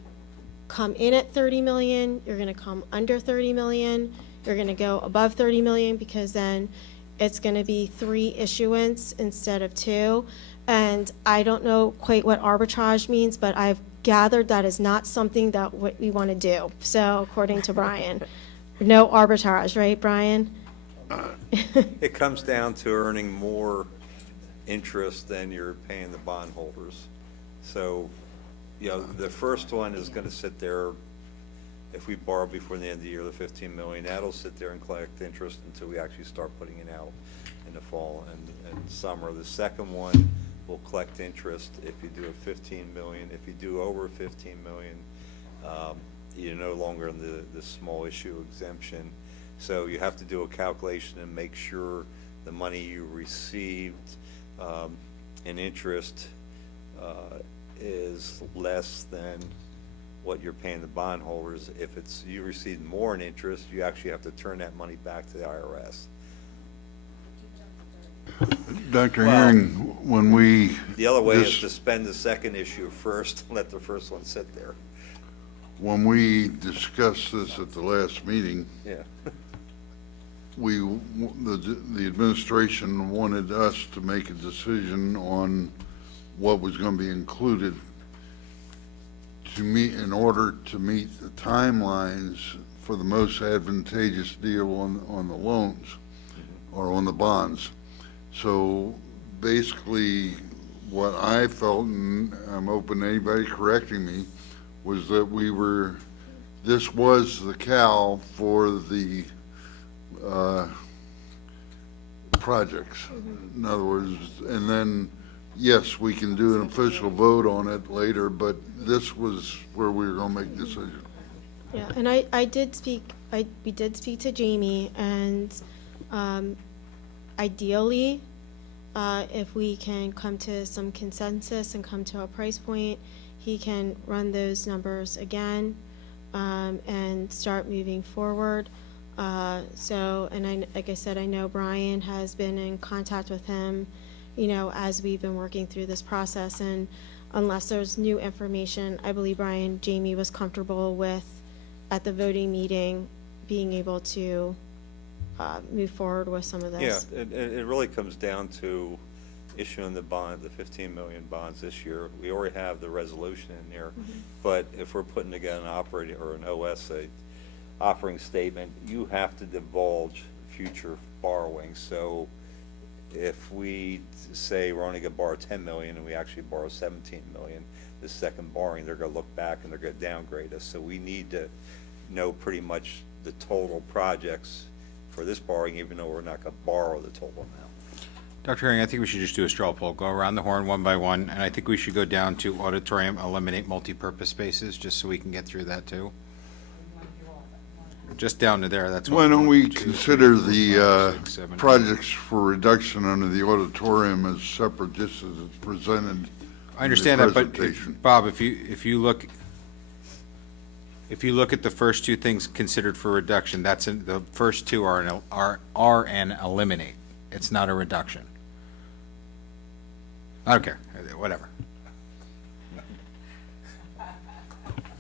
come in at 30 million, you're going to come under 30 million, you're going to go above 30 million, because then it's going to be 3 issuance instead of 2. And I don't know quite what arbitrage means, but I've gathered that is not something that we want to do. So according to Brian, no arbitrage, right, Brian? It comes down to earning more interest than you're paying the bondholders. So, the first one is going to sit there, if we borrow before the end of the year, the 15 million, that'll sit there and collect interest until we actually start putting it out in the fall and summer. The second one will collect interest if you do a 15 million. If you do over 15 million, you're no longer in the small issue exemption. So you have to do a calculation and make sure the money you received in interest is less than what you're paying the bondholders. If you receive more in interest, you actually have to turn that money back to the IRS. Dr. Herring, when we. The other way is dis- to spend the second issue first and let the first one sit there. When we discussed this at the last meeting, Yeah. the administration wanted us to make a decision on what was going to be included in order to meet the timelines for the most advantageous deal on the loans or on the bonds. So basically, what I felt, and I'm open to anybody correcting me, was that this was the CAL for the projects. In other words, and then, yes, we can do an official vote on it later, but this was where we were going to make a decision. Yeah, and we did speak to Jamie, and ideally, if we can come to some consensus and come to a price point, he can run those numbers again and start moving forward. Like I said, I know Brian has been in contact with him, as we've been working through this process, and unless there's new information, I believe Jamie was comfortable with, at the voting meeting, being able to move forward with some of this. Yeah, it really comes down to issuing the bond, the 15 million bonds this year. We already have the resolution in there, but if we're putting together an operating or an OSA offering statement, you have to divulge future borrowing. So if we say we're only going to borrow 10 million and we actually borrow 17 million, the second borrowing, they're going to look back and they're going to downgrade us. So we need to know pretty much the total projects for this borrowing, even though we're not going to borrow the total amount. Dr. Herring, I think we should just do a straw poll, go around the horn one by one, and I think we should go down to auditorium, eliminate multi-purpose spaces, just so we can get through that too. Just down to there, that's. Why don't we 1, 2, 3, consider 4, the 5, 6, 7, 8. projects for reduction under the auditorium as separate, just as it's presented? I understand that, but presentation. Bob, if you look at the first two things considered for reduction, the first two are an eliminate. It's not a reduction. I don't care, whatever.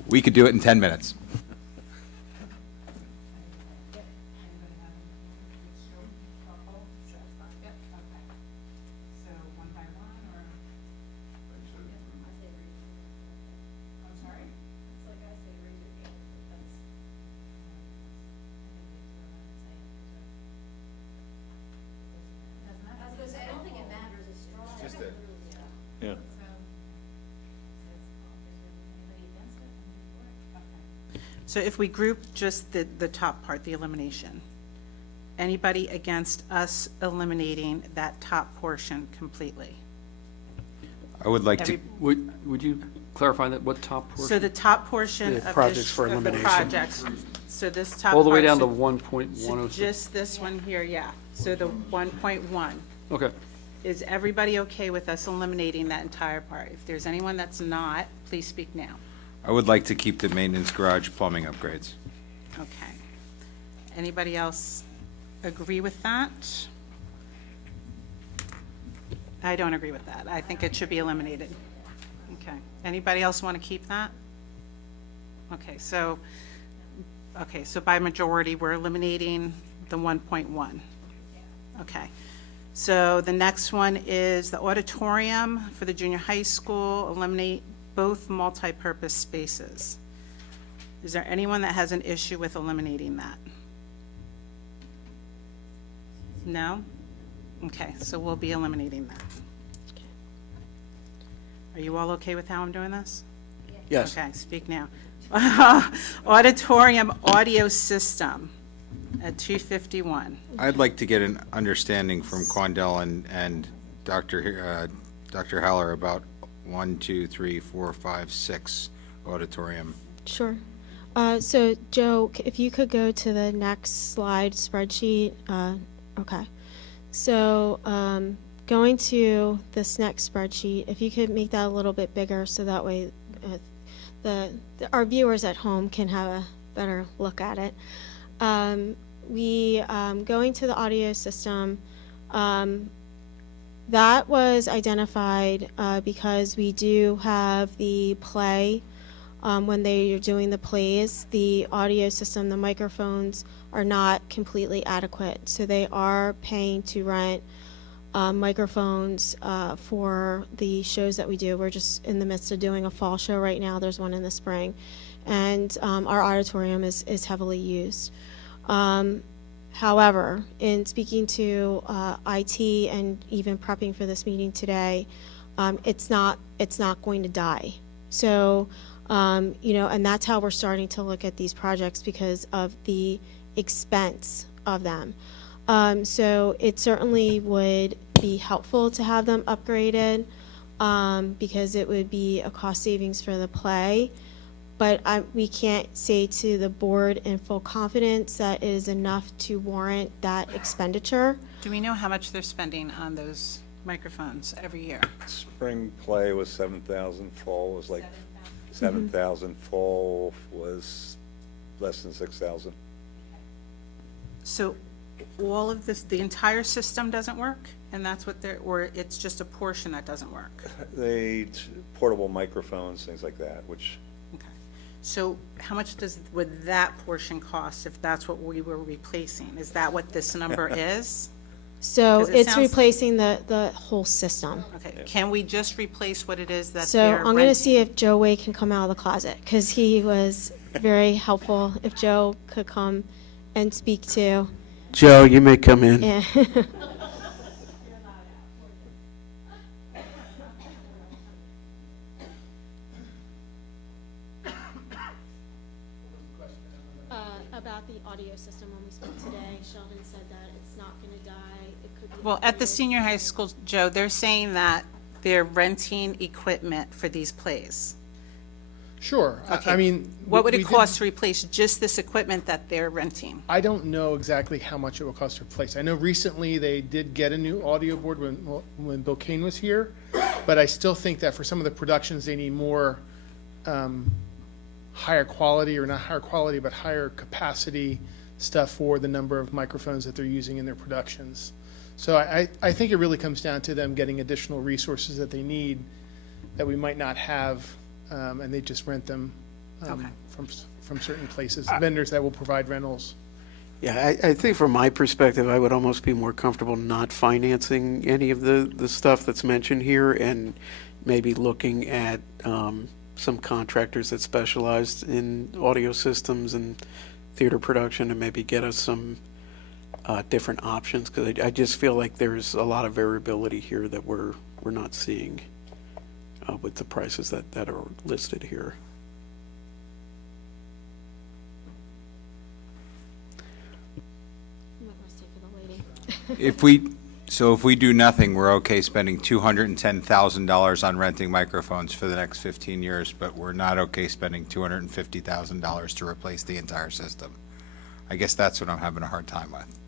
We could do it in 10 minutes. So if we group just the top part, the elimination, anybody against us eliminating that top portion completely? I would like to, Every- Would you clarify that, what top portion? So the top portion The of projects this, for of the elimination. projects, so this top All the way part down to should- 1.106? Just this one here, yeah. So the 1.1. Okay. Is everybody okay with us eliminating that entire part? If there's anyone that's not, please speak now. I would like to keep the maintenance garage plumbing upgrades. Okay. Anybody else agree with that? I don't agree with that. I think it should be eliminated. Okay. Anybody else want to keep that? Okay, so by majority, we're eliminating the 1.1. Okay. So the next one is the auditorium for the junior high school, eliminate both multi-purpose spaces. Is there anyone that has an issue with eliminating that? No? Okay, so we'll be eliminating that. Are you all okay with how I'm doing this? Yes. Okay, speak now. Auditorium audio system at 251. I'd like to get an understanding from Quandel and Dr. Haller about 1, 2, 3, 4, 5, 6 auditorium. Sure. So Joe, if you could go to the next slide spreadsheet. Okay. So going to this next spreadsheet, if you could make that a little bit bigger so that way our viewers at home can have a better look at it. Going to the audio system, that was identified because we do have the play. When they are doing the plays, the audio system, the microphones are not completely adequate. So they are paying to rent microphones for the shows that we do. We're just in the midst of doing a fall show right now. There's one in the spring. And our auditorium is heavily used. However, in speaking to IT and even prepping for this meeting today, it's not going to die. So, and that's how we're starting to look at these projects because of the expense of them. So it certainly would be helpful to have them upgraded because it would be a cost savings for the play. But we can't say to the board in full confidence that it is enough to warrant that expenditure. Do we know how much they're spending on those microphones every year? Spring play was 7,000, fall was like 7,000, fall was less than 6,000. So all of this, the entire system doesn't work? And that's what they're, or it's just a portion that doesn't work? Portable microphones, things like that, which Okay. So how much would that portion cost if that's what we were replacing? Is that what this number is? So 'Cause it it's sounds- replacing the whole system. Okay, can we just replace what it is that So they're I'm going to renting? see if Joe Wade can come out of the closet because he was very helpful. If Joe could come and speak to. Joe, you may come in. Yeah. About the audio system when we spoke today, Sheldon said that it's not going to die. It could be. Well, at the senior high school, Joe, they're saying that they're renting equipment for these plays. Sure. Okay. I mean. What would we it did- cost to replace just this equipment that they're renting? I don't know exactly how much it will cost to replace. I know recently they did get a new audio board when Bill Kane was here, but I still think that for some of the productions, they need more higher quality, or not higher quality, but higher capacity stuff for the number of microphones that they're using in their productions. So I think it really comes down to them getting additional resources that they need that we might not have, and they just rent them Okay. from certain places, vendors that will provide rentals. Yeah, I think from my perspective, I would almost be more comfortable not financing any of the stuff that's mentioned here and maybe looking at some contractors that specialized in audio systems and theater production and maybe get us some different options, because I just feel like there's a lot of variability here that we're not seeing with the prices that are listed here. If we do nothing, we're okay spending $210,000 on renting microphones for the next 15 years, but we're not okay spending $250,000 to replace the entire system. I guess that's what I'm having a hard time with.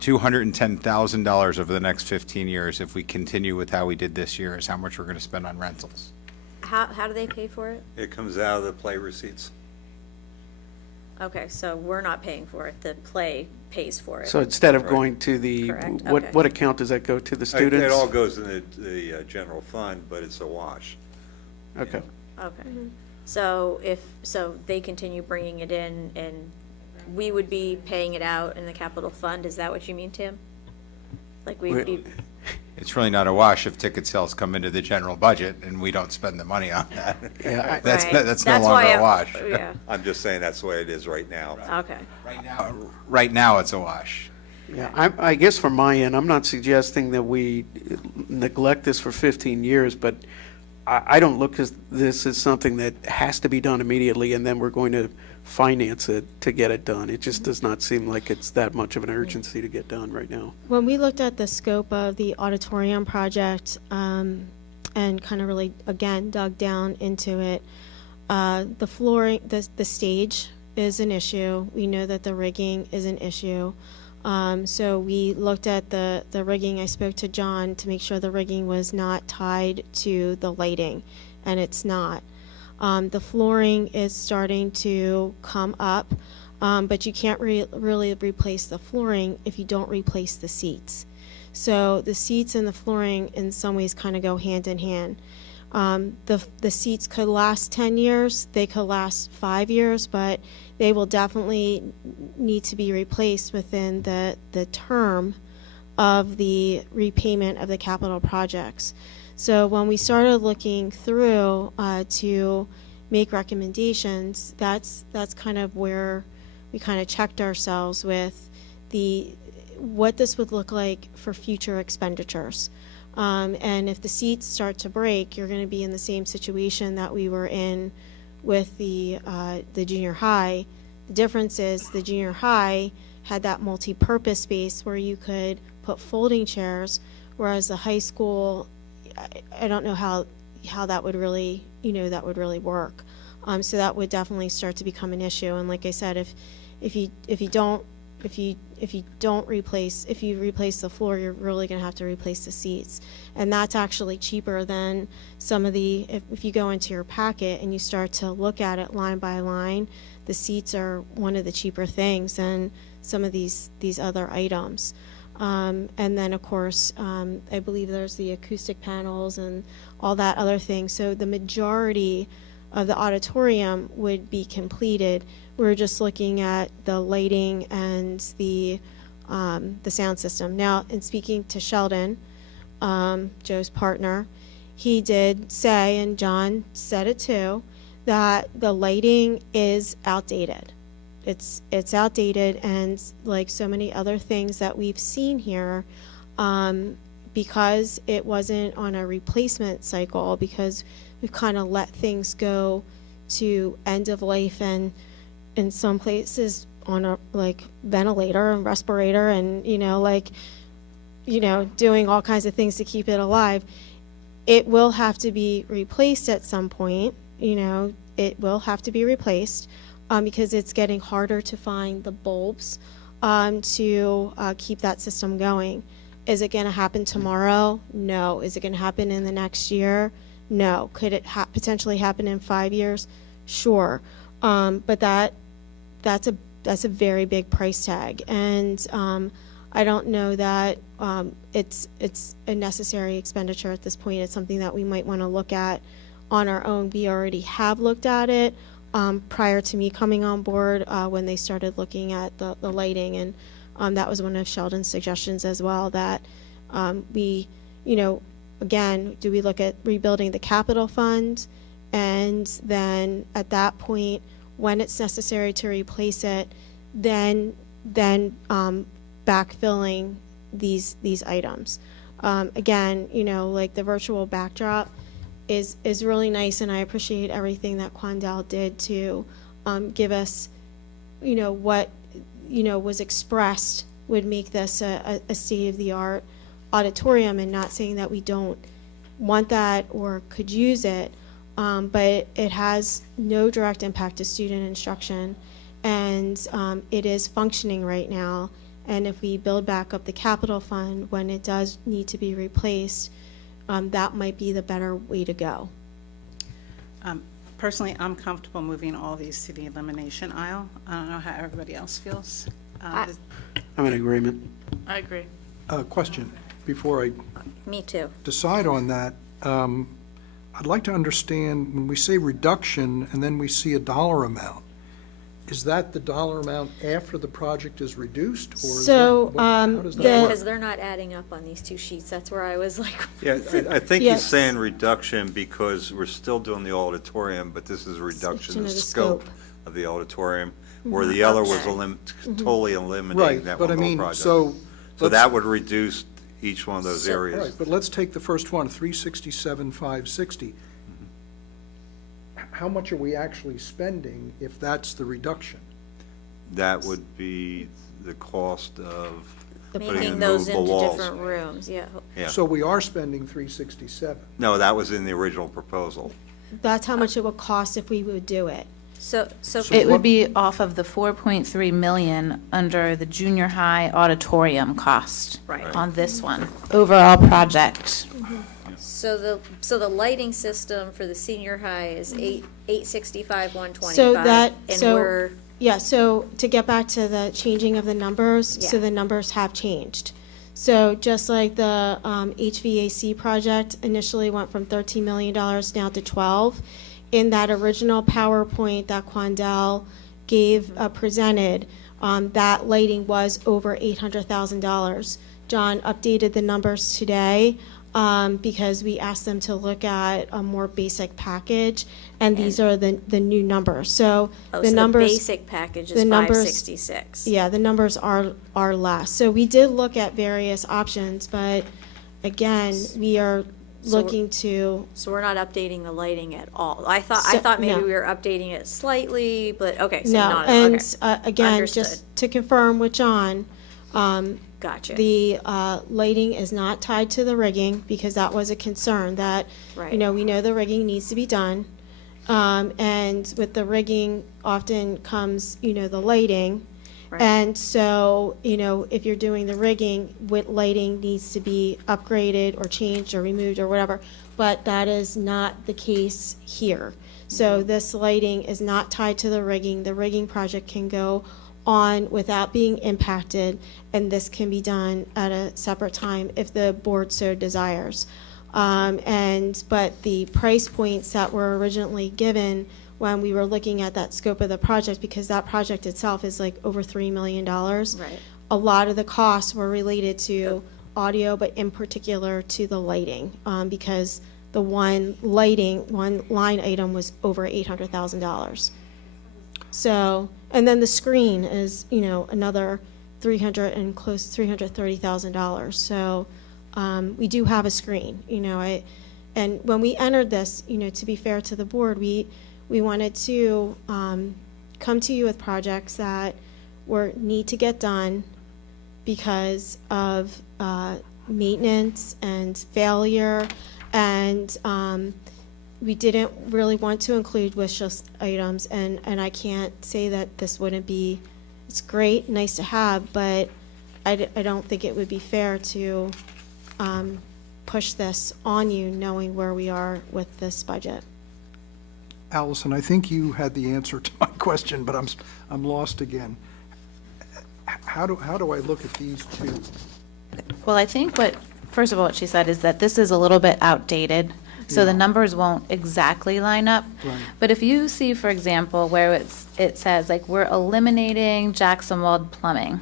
$210,000 over the next 15 years, if we continue with how we did this year, is how much we're going to spend on rentals. How do they pay for it? It comes out of the play receipts. Okay, so we're not paying for it, the play pays for it. So instead of going to the, Correct, okay. what account does that go to, the It students? all goes in the general fund, but it's a wash. Okay. Okay, so so they continue bringing it in and we would be paying it out in the capital fund, is that what you mean, Tim? Like we would be, It's really not a wash if ticket sales come into the general budget and we don't spend the money on that. Yeah, That's Right. no That's longer why a wash. yeah, I'm just saying that's the way it is right now. okay. Right now, it's a wash. Yeah, I guess from my end, I'm not suggesting that we neglect this for 15 years, but I don't look at this as something that has to be done immediately and then we're going to finance it to get it done. It just does not seem like it's that much of an urgency to get done right now. When we looked at the scope of the auditorium project, and kind of really, again, dug down into it, the flooring, the stage is an issue. We know that the rigging is an issue. So we looked at the rigging. I spoke to John to make sure the rigging was not tied to the lighting, and it's not. The flooring is starting to come up, but you can't really replace the flooring if you don't replace the seats. So the seats and the flooring in some ways kind of go hand in hand. The seats could last 10 years, they could last 5 years, but they will definitely need to be replaced within the term of the repayment of the capital projects. So when we started looking through to make recommendations, that's kind of where we kind of checked ourselves with what this would look like for future expenditures. And if the seats start to break, you're going to be in the same situation that we were in with the junior high. The difference is the junior high had that multi-purpose space where you could put folding chairs, whereas the high school, I don't know how that would really, that would really work. So that would definitely start to become an issue. And like I said, if you replace the floor, you're really going to have to replace the seats. And that's actually cheaper than some of if you go into your packet and you start to look at it line by line, the seats are one of the cheaper things than some of these other items. And then, of course, I believe there's the acoustic panels and all that other thing. So the majority of the auditorium would be completed. We're just looking at the lighting and the sound system. Now, in speaking to Sheldon, Joe's partner, he did say, and John said it too, that the lighting is outdated. It's outdated, and like so many other things that we've seen here, because it wasn't on a replacement cycle, because we've kind of let things go to end of life, and in some places on a ventilator and respirator and doing all kinds of things to keep it alive. It will have to be replaced at some point. It will have to be replaced because it's getting harder to find the bulbs to keep that system going. Is it going to happen tomorrow? No. Is it going to happen in the next year? No. Could it potentially happen in 5 years? Sure. But that's a very big price tag, and I don't know that it's a necessary expenditure at this point. It's something that we might want to look at on our own. We already have looked at it prior to me coming on board when they started looking at the lighting, and that was one of Sheldon's suggestions as well, that we, again, do we look at rebuilding the capital fund, and then at that point, when it's necessary to replace it, then backfilling these items. Again, like the virtual backdrop is really nice, and I appreciate everything that Quandel did to give us, what was expressed would make this a state-of-the-art auditorium, and not saying that we don't want that or could use it, but it has no direct impact to student instruction, and it is functioning right now. And if we build back up the capital fund when it does need to be replaced, that might be the better way to go. Personally, I'm comfortable moving all these to the elimination aisle. I don't know how everybody else feels. I'm in agreement. I agree. Question, before I Me too. decide on that, I'd like to understand, when we say reduction and then we see a dollar amount, is that the dollar amount after the project is reduced, or is So, that, how does the- that work? Because they're not adding up on these two sheets. That's where I was like. Yeah, I think Yes. he's saying reduction because we're still doing the auditorium, but this is a reduction of the scope of the auditorium, where the other was Okay. totally eliminating Right, that but I one mean, little project. so. So that would reduce each one of those areas. Right, but let's take the first one, 367,560. How much are we actually spending if that's the reduction? That would be the cost of putting Making in those movable into walls. different rooms, yeah. Yeah. So we are spending 367. No, that was in the original proposal. That's how much it would cost if we would do it. So It what- would be off of the 4.3 million under the junior high auditorium cost. Right. On this one, overall project. So the lighting system for the senior high is 865, 125. So that, And so, we're, yeah, so to get back to the changing of the numbers, so Yeah. the numbers have changed. So just like the HVAC project initially went from $13 million now to 12, in that original PowerPoint that Quandel presented, that lighting was over $800,000. John updated the numbers today, because we asked them to look at a more basic package, and these are the new numbers. So oh, the so the numbers, basic package is the numbers- 566. yeah, the numbers are less. So we did look at various options, but again, we are So looking to, So we're not updating the lighting at all. I So- thought maybe no. we were updating it slightly, but okay, so no, not, and okay. again, Understood. just to confirm with John, Gotcha. the lighting is not tied to the rigging, because that was a concern that, Right. we know the rigging needs to be done. And with the rigging often comes, the lighting. Right. And so, if you're doing the rigging, with lighting needs to be upgraded or changed or removed or whatever, but that is not the case here. So this lighting is not tied to the rigging. The rigging project can go on without being impacted, and this can be done at a separate time if the board so desires. But the price points that were originally given when we were looking at that scope of the project, because that project itself is like over $3 million. Right. A lot of the costs were related to audio, but in particular to the lighting, because the one line item was over $800,000. So, and then the screen is, another $330,000. So, we do have a screen, and when we entered this, to be fair to the board, we wanted to, come to you with projects that need to get done because of, maintenance and failure, and, we didn't really want to include wish list items, and I can't say that this wouldn't be, it's great, nice to have, but I don't think it would be fair to push this on you, knowing where we are with this budget. Allison, I think you had the answer to my question, but I'm lost again. How do I look at these two? Well, I think first of all, what she said is that this is a little bit outdated, so the numbers won't exactly line up. Right. But if you see, for example, where it says, like, we're eliminating Jackson Weld Plumbing,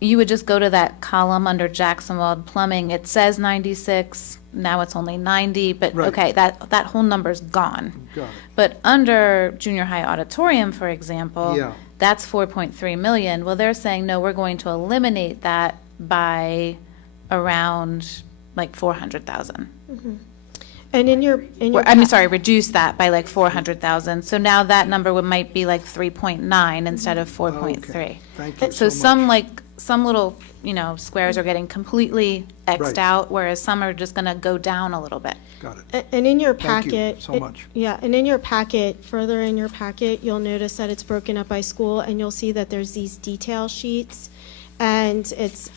you would just go to that column under Jackson Weld Plumbing. It says 96, now it's only 90, but Right. okay, that whole number's gone. Got it. But under junior high auditorium, for example, Yeah. that's 4.3 million. Well, they're saying, no, we're going to eliminate that by around like 400,000. And in your, reduce that by like 400,000. So now that number might be like 3.9 instead of 4.3. Okay. Thank you So so some, much. some little, squares are getting completely Xed Right. out, whereas some are just gonna go down a little bit. Got it. and in your Thank you packet. so much. Yeah, and in your packet, further in your packet, you'll notice that it's broken up by school, and you'll see that there's these detail sheets, and it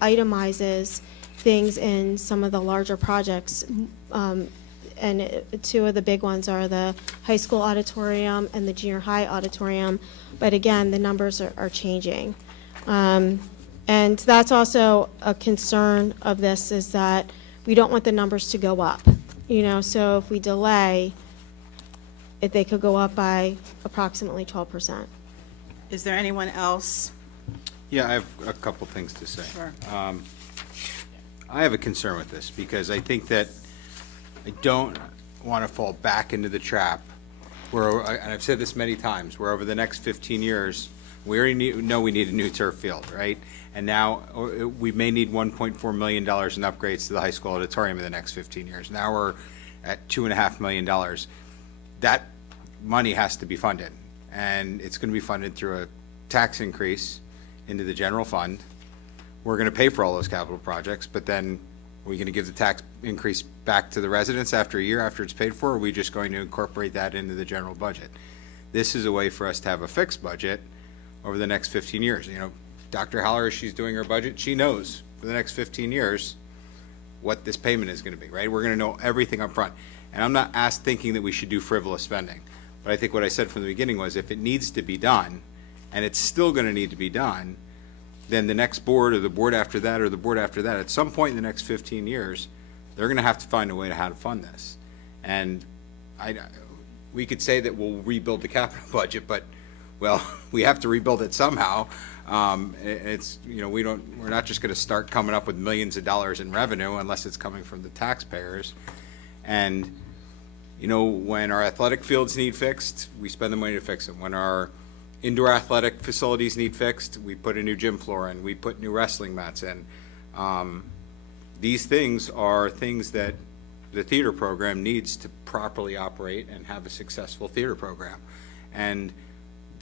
itemizes things in some of the larger projects. Two of the big ones are the high school auditorium and the junior high auditorium, but again, the numbers are changing. And that's also a concern of this, is that we don't want the numbers to go up. So if we delay, they could go up by approximately 12%. Is there anyone else? Yeah, I have a couple things to say. Sure. I have a concern with this, because I think that I don't want to fall back into the trap where, and I've said this many times, where over the next 15 years, we already know we need a new turf field, right? And now we may need $1.4 million in upgrades to the high school auditorium in the next 15 years. Now we're at $2.5 million. That money has to be funded, and it's going to be funded through a tax increase into the general fund. We're going to pay for all those capital projects, but then are we going to give the tax increase back to the residents after a year after it's paid for, or are we just going to incorporate that into the general budget? This is a way for us to have a fixed budget over the next 15 years. Dr. Haller, as she's doing her budget, she knows for the next 15 years what this payment is going to be, right? We're going to know everything up front. And I'm not thinking that we should do frivolous spending. But I think what I said from the beginning was, if it needs to be done, and it's still going to need to be done, then the next board, or the board after that, or the board after that, at some point in the next 15 years, they're going to have to find a way to how to fund this. And we could say that we'll rebuild the capital budget, but, well, we have to rebuild it somehow. We're not just going to start coming up with millions of dollars in revenue unless it's coming from the taxpayers. And, when our athletic fields need fixed, we spend the money to fix them. When our indoor athletic facilities need fixed, we put a new gym floor in, we put new wrestling mats in. These things are things that the theater program needs to properly operate and have a successful theater program. And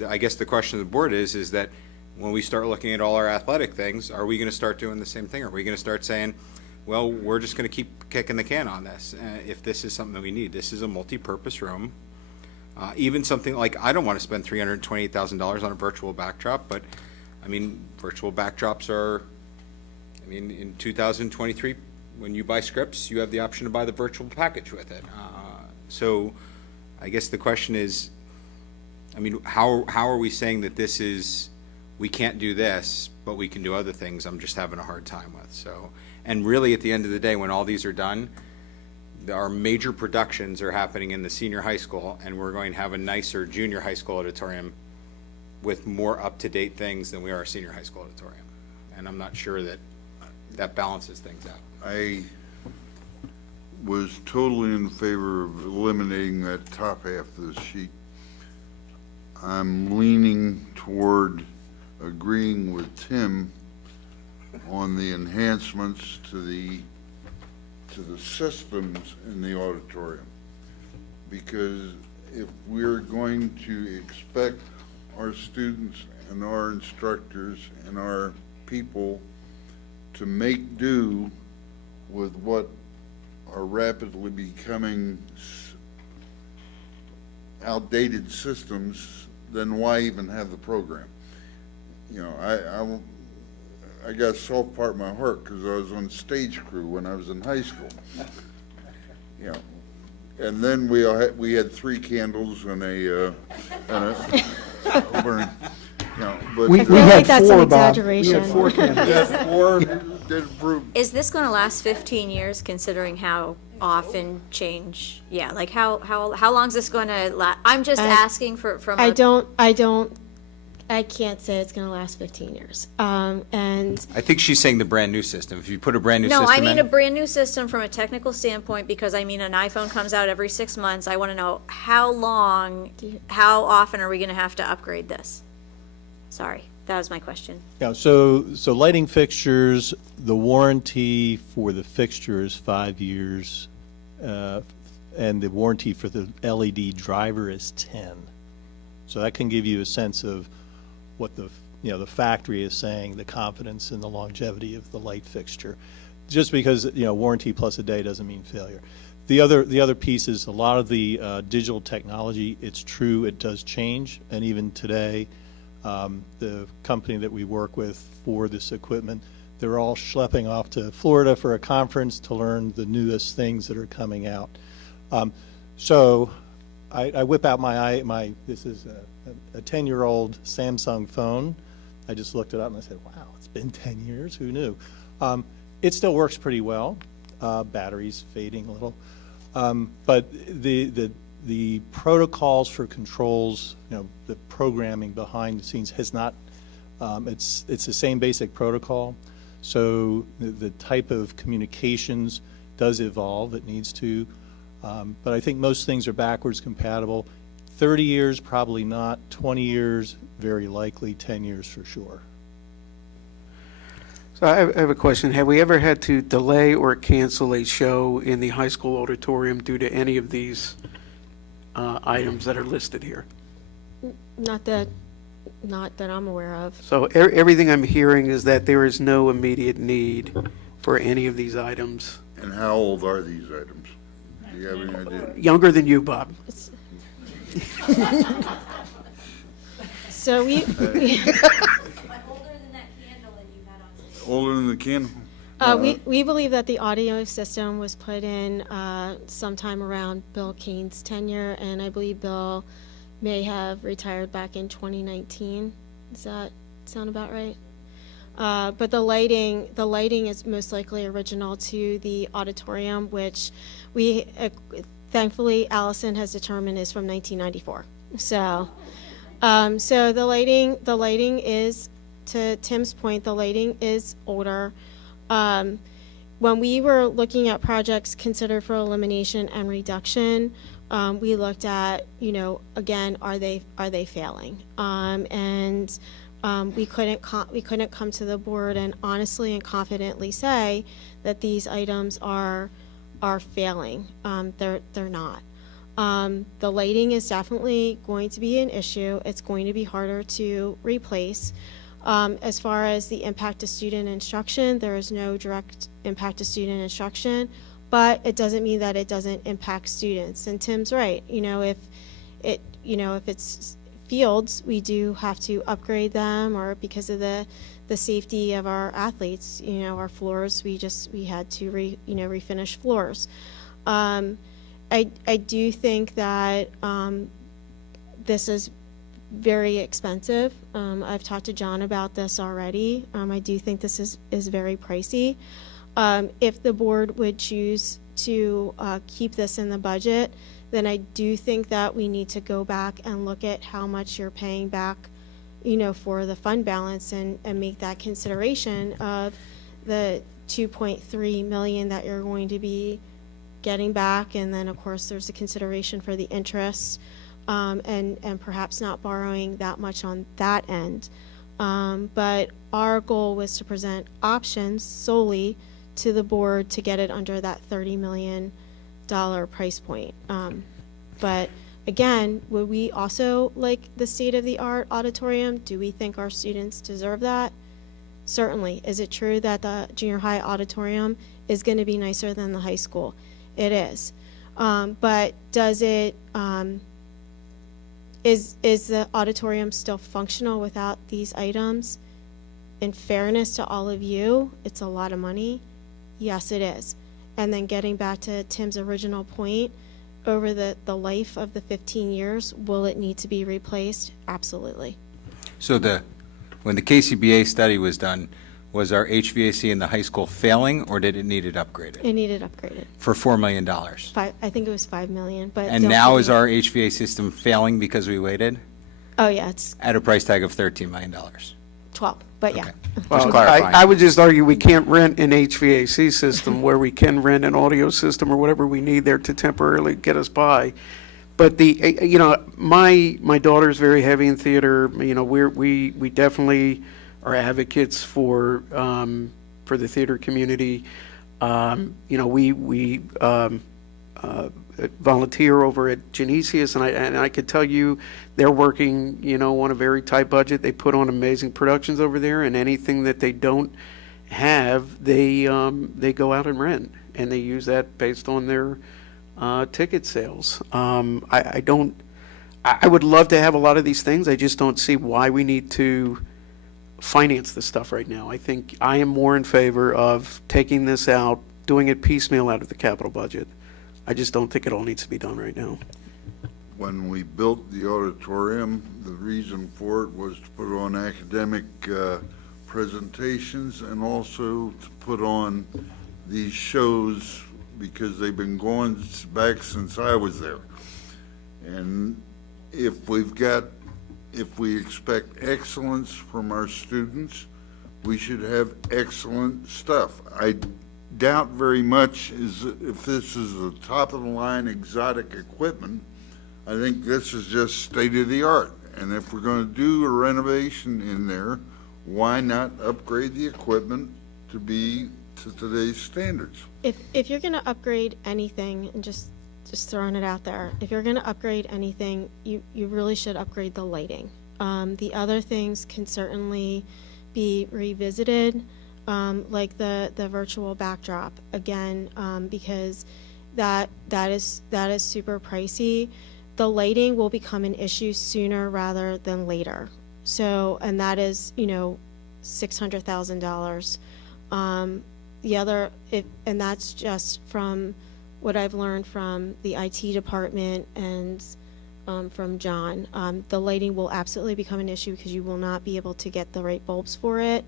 I guess the question of the board is that when we start looking at all our athletic things, are we going to start doing the same thing? Are we going to start saying, well, we're just going to keep kicking the can on this if this is something that we need? This is a multi-purpose room. Even something like, I don't want to spend $328,000 on a virtual backdrop, but, virtual backdrops are, in 2023, when you buy scripts, you have the option to buy the virtual package with it. So I guess the question is, how are we saying that this is, we can't do this, but we can do other things? I'm just having a hard time with. So, and really, at the end of the day, when all these are done, our major productions are happening in the senior high school, and we're going to have a nicer junior high school auditorium with more up-to-date things than we are a senior high school auditorium. And I'm not sure that that balances things out. I was totally in favor of eliminating that top half of the sheet. I'm leaning toward agreeing with Tim on the enhancements to the systems in the auditorium. Because if we're going to expect our students and our instructors and our people to make do with what are rapidly becoming outdated systems, then why even have the program? I got a soft part of my heart because I was on stage crew when I was in high school. And then we had 3 candles and a burning. But We I feel had like that's an 4, Bob. exaggeration. We had 4 candles. or did approve. Is this gonna last 15 years, considering how often change? Yeah, like how long is this gonna last? I'm just asking from I can't say it's gonna last 15 years. And I think she's saying the brand new system. If you put a brand new no, system I mean in, a brand new system from a technical standpoint, because an iPhone comes out every 6 months. I want to know how often are we gonna have to upgrade this? Sorry, that was my question. Yeah, so lighting fixtures, the warranty for the fixture is 5 years, and the warranty for the LED driver is 10. So that can give you a sense of what the, the factory is saying, the confidence in the longevity of the light fixture. Just because, warranty plus a day doesn't mean failure. The other piece is a lot of the digital technology. It's true, it does change, and even today, the company that we work with for this equipment, they're all schlepping off to Florida for a conference to learn the newest things that are coming out. So I whip out my this is a 10-year-old Samsung phone. I just looked it up and I said, wow, it's been 10 years, who knew? It still works pretty well. Battery's fading a little. But the protocols for controls, the programming behind the scenes has not, it's the same basic protocol. So the type of communications does evolve, it needs to. But I think most things are backwards compatible. 30 years, probably not. 20 years, very likely. 10 years for sure. So I have a question. Have we ever had to delay or cancel a show in the high school auditorium due to any of these items that are listed here? Not that I'm aware of. So everything I'm hearing is that there is no immediate need for any of these items. And how old are these items? Do you have any idea? Younger than you, Bob. So we Older than the candle? we believe that the audio system was put in sometime around Bill Kane's tenure, and I believe Bill may have retired back in 2019. Does that sound about right? But the lighting is most likely original to the auditorium, which we thankfully Allison has determined is from 1994. So the lighting is, to Tim's point, the lighting is older. When we were looking at projects considered for elimination and reduction, we looked at, again, are they failing? We couldn't come to the board and honestly and confidently say that these items are failing. They're not. The lighting is definitely going to be an issue. It's going to be harder to replace. As far as the impact to student instruction, there is no direct impact to student instruction, but it doesn't mean that it doesn't impact students. And Tim's right. If it's fields, we do have to upgrade them, or because of the safety of our athletes, our floors, we had to refinish floors. I do think that this is very expensive. I've talked to John about this already. I do think this is very pricey. If the board would choose to keep this in the budget, then I do think that we need to go back and look at how much you're paying back, for the fund balance, and make that consideration of the $2.3 million that you're going to be getting back, and then of course there's a consideration for the interest, and perhaps not borrowing that much on that end. But our goal was to present options solely to the board to get it under that $30 million price point. But again, would we also like the state-of-the-art auditorium? Do we think our students deserve that? Certainly. Is it true that the junior high auditorium is going to be nicer than the high school? It is. But does it, is the auditorium still functional without these items? In fairness to all of you, it's a lot of money. Yes, it is. And then getting back to Tim's original point, over the life of the 15 years, will it need to be replaced? Absolutely. So when the KCBA study was done, was our HVAC in the high school failing, or did it need it upgraded? It needed upgraded. For $4 million. I think it was $5 million, but. And don't now forget- is our HVAC system failing because we waited? Oh, yeah, it's At a price tag of $13 million. 12, but yeah. Okay. Well, Just clarifying. I would just argue we can't rent an HVAC system where we can rent an audio system or whatever we need there to temporarily get us by. But my daughter's very heavy in theater. We definitely are advocates for the theater community. We volunteer over at Genesius, and I could tell you, they're working, on a very tight budget. They put on amazing productions over there, and anything that they don't have, they go out and rent, and they use that based on their ticket sales. I would love to have a lot of these things. I just don't see why we need to finance this stuff right now. I think I am more in favor of taking this out, doing it piecemeal out of the capital budget. I just don't think it all needs to be done right now. When we built the auditorium, the reason for it was to put on academic presentations and also to put on these shows because they've been going back since I was there. And if we expect excellence from our students, we should have excellent stuff. I doubt very much if this is the top of the line exotic equipment. I think this is just state of the art. And if we're going to do a renovation in there, why not upgrade the equipment to be to today's standards? If you're gonna upgrade anything, and just throwing it out there, if you're gonna upgrade anything, you really should upgrade the lighting. The other things can certainly be revisited, like the virtual backdrop again, because that is super pricey. The lighting will become an issue sooner rather than later. So, and that is, $600,000. And that's just from what I've learned from the IT department and from John. The lighting will absolutely become an issue because you will not be able to get the right bulbs for it.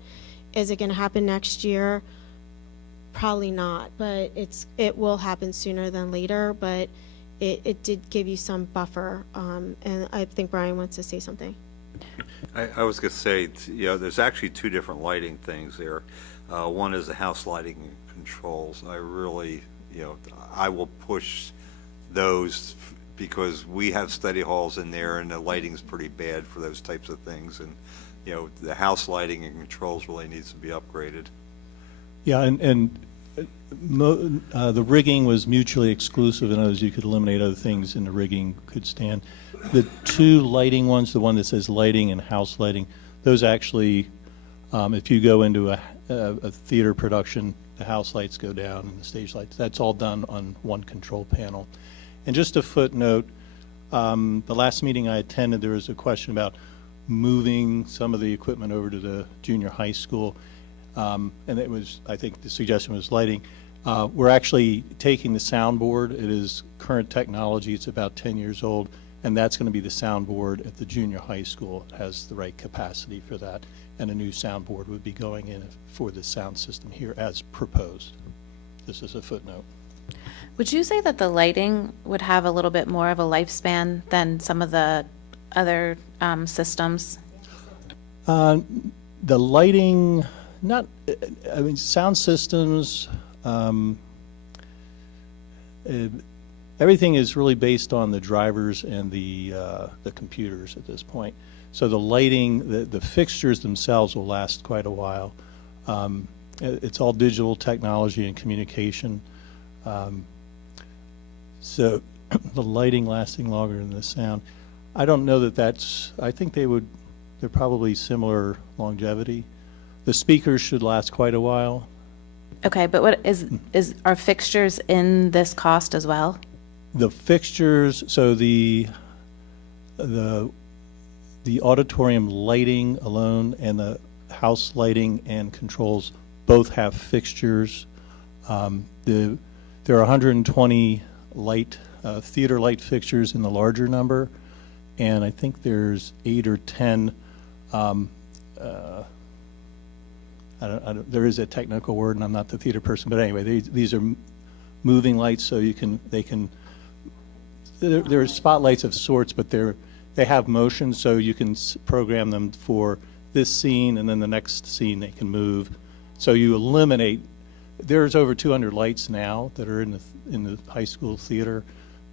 Is it going to happen next year? Probably not, but it will happen sooner than later. But it did give you some buffer, and I think Brian wants to say something. I was going to say, there's actually two different lighting things there. One is the house lighting controls. I really, I will push those because we have study halls in there and the lighting's pretty bad for those types of things. And, the house lighting and controls really needs to be upgraded. Yeah, and the rigging was mutually exclusive. In other words, you could eliminate other things and the rigging could stand. The two lighting ones, the one that says lighting and house lighting, those actually, if you go into a theater production, the house lights go down and the stage lights. That's all done on one control panel. And just a footnote, the last meeting I attended, there was a question about moving some of the equipment over to the junior high school. And it was, I think the suggestion was lighting. We're actually taking the soundboard. It is current technology. It's about 10 years old. And that's going to be the soundboard at the junior high school. It has the right capacity for that. And a new soundboard would be going in for the sound system here as proposed. This is a footnote. Would you say that the lighting would have a little bit more of a lifespan than some of the other systems? The lighting, sound systems, everything is really based on the drivers and the computers at this point. So the lighting, the fixtures themselves will last quite a while. It's all digital technology and communication. So the lighting lasting longer than the sound. I don't know that that's, I think they're probably similar longevity. The speakers should last quite a while. Okay, but what are fixtures in this cost as well? The fixtures, so the auditorium lighting alone and the house lighting and controls both have fixtures. There are 120 theater light fixtures in the larger number, and I think there's 8 or 10. There is a technical word, and I'm not the theater person, but anyway, these are moving lights, so there are spotlights of sorts, but they have motion, so you can program them for this scene, and then the next scene they can move. So you eliminate. There's over 200 lights now that are in the high school theater.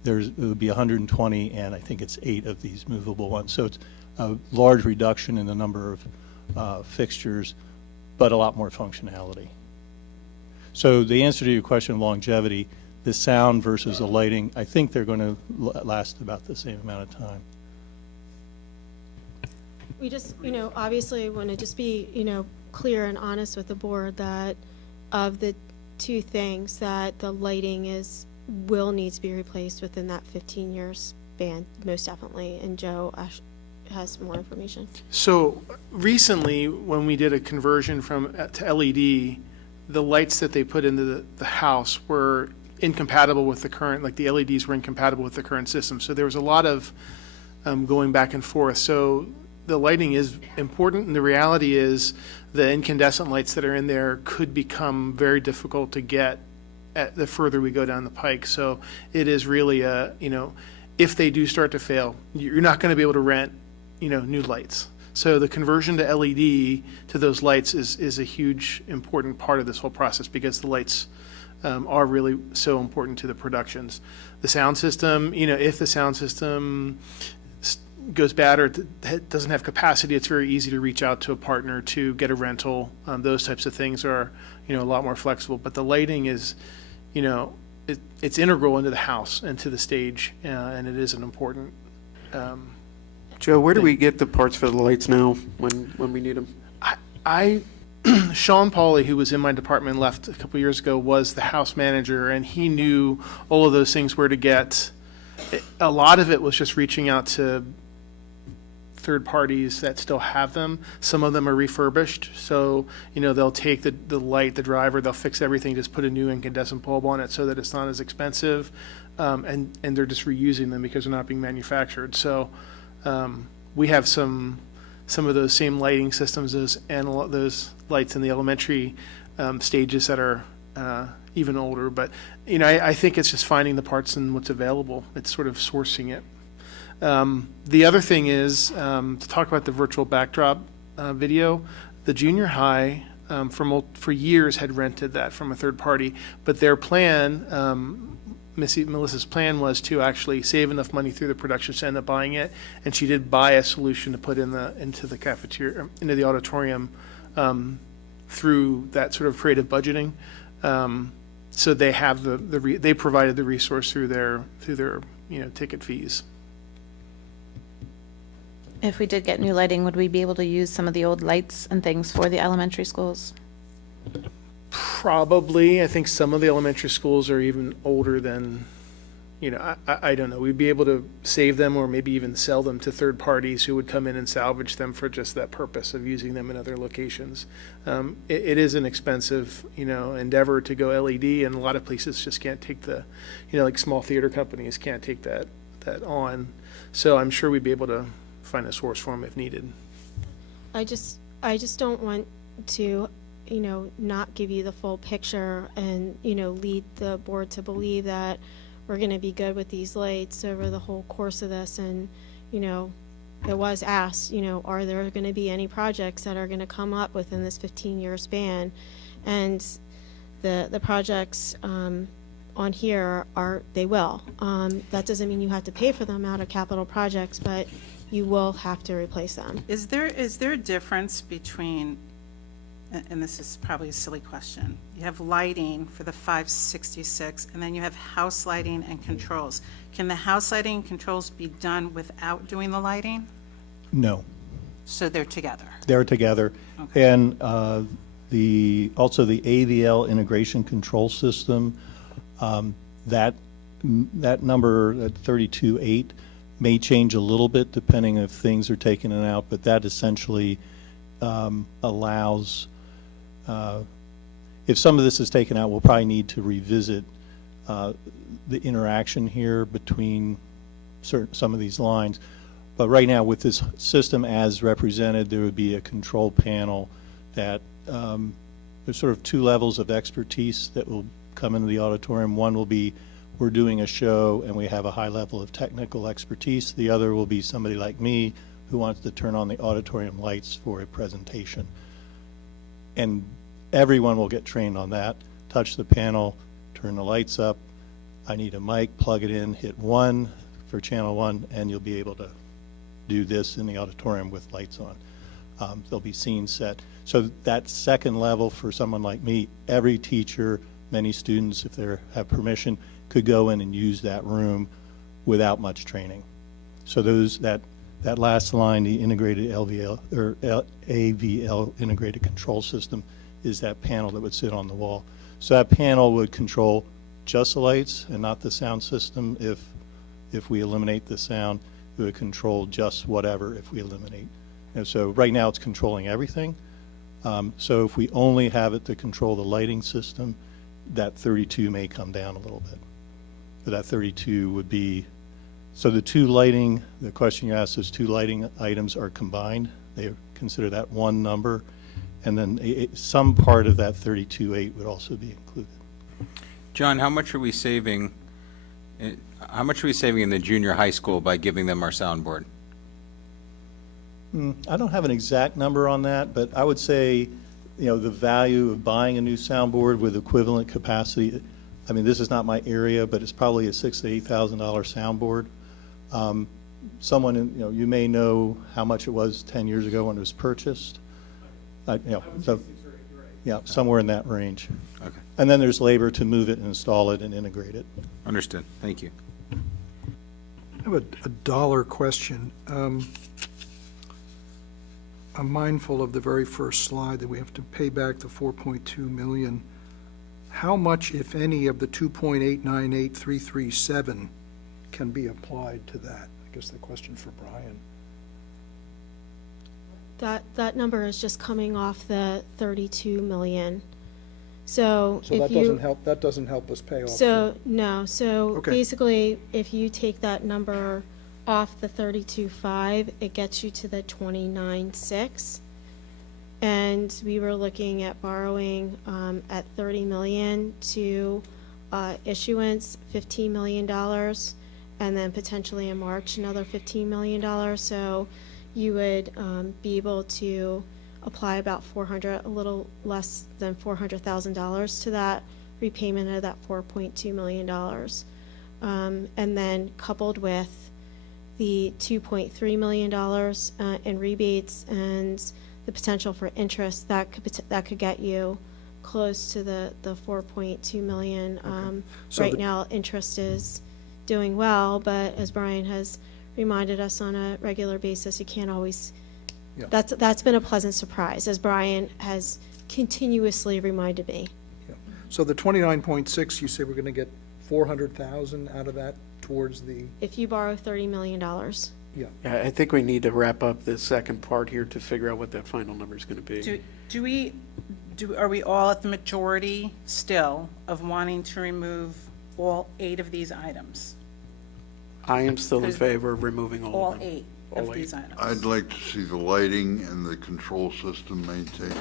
It would be 120, and I think it's 8 of these movable ones. So it's a large reduction in the number of fixtures, but a lot more functionality. So the answer to your question of longevity, the sound versus the lighting, I think they're going to last about the same amount of time. We just, obviously want to just be, clear and honest with the board that of the two things, that the lighting will need to be replaced within that 15 years span, most definitely. And Joe has more information. So recently, when we did a conversion to LED, the lights that they put into the house were incompatible with the current, like the LEDs were incompatible with the current system. So there was a lot of going back and forth. So the lighting is important, and the reality is the incandescent lights that are in there could become very difficult to get the further we go down the pike. So it is really if they do start to fail, you're not going to be able to rent, new lights. So the conversion to LED to those lights is a huge, important part of this whole process, because the lights are really so important to the productions. The sound system, if the sound system goes bad or doesn't have capacity, it's very easy to reach out to a partner to get a rental. Those types of things are, a lot more flexible. But the lighting is, it's integral into the house and to the stage, and it is an important. Joe, where do we get the parts for the lights now when we need them? Sean Pauly, who was in my department, left a couple years ago, was the house manager, and he knew all of those things where to get. A lot of it was just reaching out to third parties that still have them. Some of them are refurbished, so they'll take the light, the driver, they'll fix everything, just put a new incandescent bulb on it so that it's not as expensive, and they're just reusing them because they're not being manufactured. So we have some of those same lighting systems, those lights in the elementary stages that are even older. But I think it's just finding the parts and what's available. It's sort of sourcing it. The other thing is to talk about the virtual backdrop video. The junior high for years had rented that from a third party, but their plan, Melissa's plan, was to actually save enough money through the production to end up buying it, and she did buy a solution to put into the cafeteria, into the auditorium, through that sort of creative budgeting. So they have they provided the resource through their ticket fees. If we did get new lighting, would we be able to use some of the old lights and things for the elementary schools? Probably. I think some of the elementary schools are even older than, I don't know. We'd be able to save them or maybe even sell them to third parties who would come in and salvage them for just that purpose of using them in other locations. It is an expensive, endeavor to go LED, and a lot of places just can't take like small theater companies can't take that on. So I'm sure we'd be able to find a source for them if needed. I just don't want to, not give you the full picture and, lead the board to believe that we're going to be good with these lights over the whole course of this. And, it was asked, are there going to be any projects that are going to come up within this 15-year span? And the projects on here they will. That doesn't mean you have to pay for them out of capital projects, but you will have to replace them. Is there a difference between, and this is probably a silly question, you have lighting for the 566, and then you have house lighting and controls. Can the house lighting and controls be done without doing the lighting? No. So they're together? They're together. Okay. And also the AVL integration control system, that number at 32.8 may change a little bit depending if things are taken in and out, but that essentially allows, if some of this is taken out, we'll probably need to revisit the interaction here between some of these lines. But right now, with this system as represented, there would be a control panel that there's sort of two levels of expertise that will come into the auditorium. One will be, we're doing a show and we have a high level of technical expertise. The other will be somebody like me who wants to turn on the auditorium lights for a presentation. And everyone will get trained on that. Touch the panel, turn the lights up. I need a mic, plug it in, hit 1 for channel 1, and you'll be able to do this in the auditorium with lights on. There'll be scenes set. So that second level for someone like me, every teacher, many students, if they have permission, could go in and use that room without much training. So that last line, the integrated LVL, or AVL integrated control system, is that panel that would sit on the wall. So that panel would control just the lights and not the sound system. If we eliminate the sound, it would control just whatever if we eliminate. And so right now it's controlling everything. So if we only have it to control the lighting system, that 32 may come down a little bit. But that 32 would be, so the question you asked, those two lighting items are combined. They consider that one number. And then some part of that 32.8 would also be included. John, how much are we saving in the junior high school by giving them our soundboard? I don't have an exact number on that, but I would say, the value of buying a new soundboard with equivalent capacity, I mean, this is not my area, but it's probably a $6,000 to $8,000 soundboard. Someone, you may know how much it was 10 years ago when it was purchased. Yeah, somewhere in that range. Okay, And then there's labor to move it and install it and integrate it. understood. Thank you. I have a dollar question. I'm mindful of the very first slide that we have to pay back the 4.2 million. How much, if any, of the 2.898337 can be applied to that? I guess the question for Brian. That number is just coming off the 32 million. So So if that doesn't help us pay off. No, so Okay. basically, if you take that number off the 32.5, it gets you to the 29.6. And we were looking at borrowing at 30 million to issuance, $15 million, and then potentially in March, another $15 million. So you would be able to apply about a little less than $400,000 to that repayment of that $4.2 million. And then coupled with the $2.3 million in rebates and the potential for interest, that could get you close to the 4.2 million. So Right the- now, interest is doing well, but as Brian has reminded us on a regular basis, you can't always, Yeah. that's been a pleasant surprise, as Brian has continuously reminded me. Yeah. So the 29.6, you say we're going to get 400,000 out of that towards the, If you borrow $30 million. yeah. Yeah, I think we need to wrap up the second part here to figure out what that final number is going to be. Are we all at the majority still of wanting to remove all 8 of these items? I am still in favor of removing all All of them. 8 All of these items? I'd like to see the lighting and the control system maintained.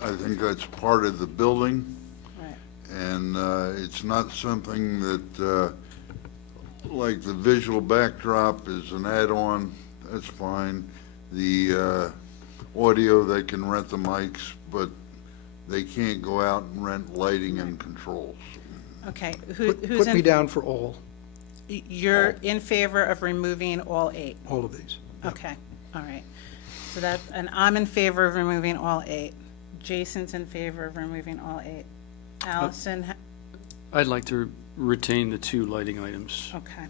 I think that's part of the building, Right. and it's not something that, like the visual backdrop is an add-on, that's fine. The audio, they can rent the mics, but they can't go out and rent lighting and controls. Okay, Put who's me in, down for all you're in favor of removing all 8? of these. Okay, all right. So and I'm in favor of removing all 8. Jason's in favor of removing all 8. Allison, I'd like to retain the 2 lighting items. okay.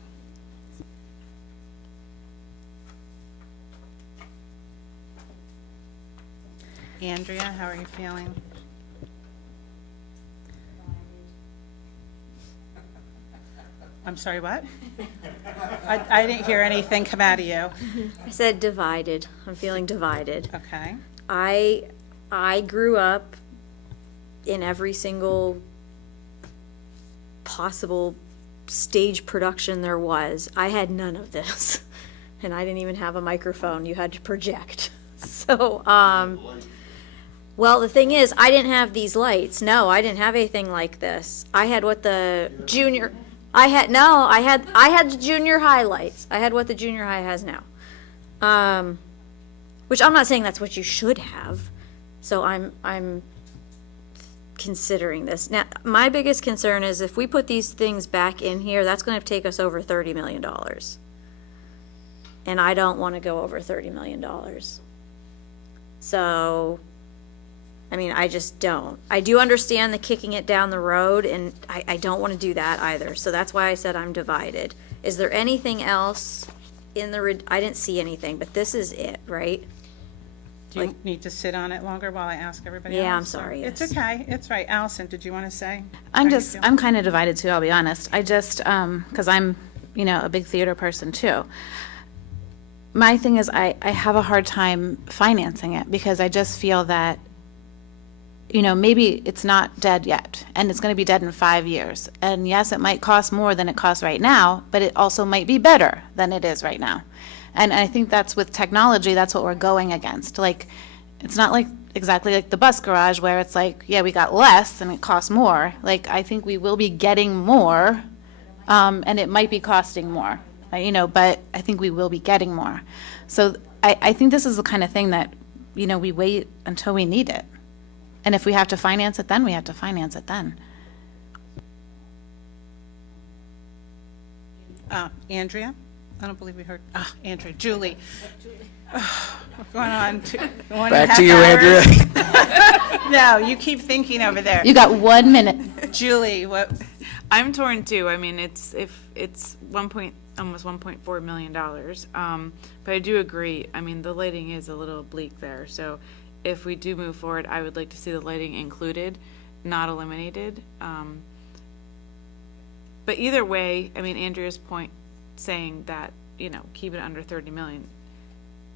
Andrea, how are you feeling? I'm sorry, what? I didn't hear anything come out of you. I said divided. I'm feeling divided. Okay, I grew up in every single possible stage production there was. I had none of this. And I didn't even have a microphone. You had to project. So, well, the thing is, I didn't have these lights. No, I didn't have anything like this. I had what the junior, I had the junior high lights. I had what the junior high has now. Which I'm not saying that's what you should have. So I'm considering this. Now, my biggest concern is if we put these things back in here, that's going to take us over $30 million. And I don't want to go over $30 million. So I mean, I just don't. I do understand the kicking it down the road, and I don't want to do that either. So that's why I said I'm divided. Is there anything else in the, I didn't see anything, but this is it, right? Do you need to sit on it longer while I ask everybody Yeah, else? I'm sorry, It's yes. okay, it's right. Allison, did you want to say? I'm kind of divided too, I'll be honest. I just, because I'm, a big theater person too. My thing is I have a hard time financing it because I just feel that, maybe it's not dead yet and it's going to be dead in 5 years. And yes, it might cost more than it costs right now, but it also might be better than it is right now. And I think that's with technology, that's what we're going against. Like, it's not like exactly like the bus garage where it's like, yeah, we got less and it costs more. Like, I think we will be getting more, and it might be costing more, but I think we will be getting more. So I think this is the kind of thing that, we wait until we need it. And if we have to finance it then, we have to finance it then. Andrea? I don't believe we heard, Andrea, Julie. What's going on? Back to you, Andrea. No, you keep thinking over there. You got 1 minute. Julie, what? I'm torn too. I mean, it's almost $1.4 million. But I do agree. I mean, the lighting is a little bleak there. So if we do move forward, I would like to see the lighting included, not eliminated. But either way, I mean, Andrea's point saying that, keep it under 30 million.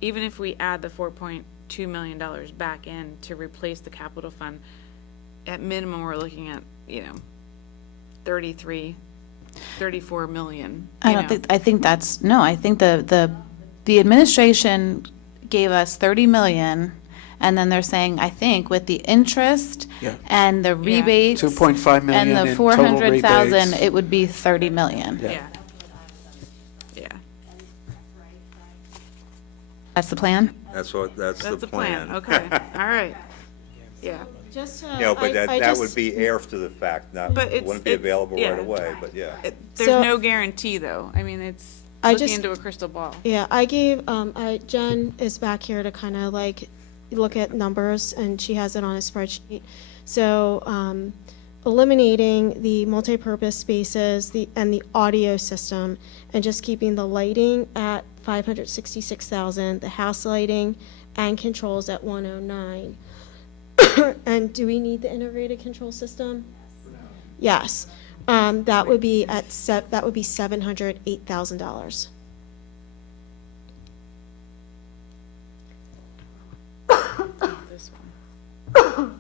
Even if we add the $4.2 million back in to replace the capital fund, at minimum, we're looking at, 34 million. I think the administration gave us 30 million, and then they're saying, I think, with the interest Yeah. and the rebates 2.5 million and the in total 400,000, rebates. it would be 30 million. Yeah. Yeah. That's the plan? That's That's the plan. Okay. All right. Yeah. Just, But that would be after the fact, not, But it wouldn't be it's- available yeah. right away, but yeah. There's So- no guarantee though. I mean, it's I looking just- into a crystal ball. Yeah, I gave, Jen is back here to kind of like look at numbers, and she has it on a spreadsheet. So, eliminating the multipurpose spaces, and the audio system, and just keeping the lighting at 566,000, the house lighting and controls at 109. And do we need the integrated control system? Yes. That would be $708,000. This one.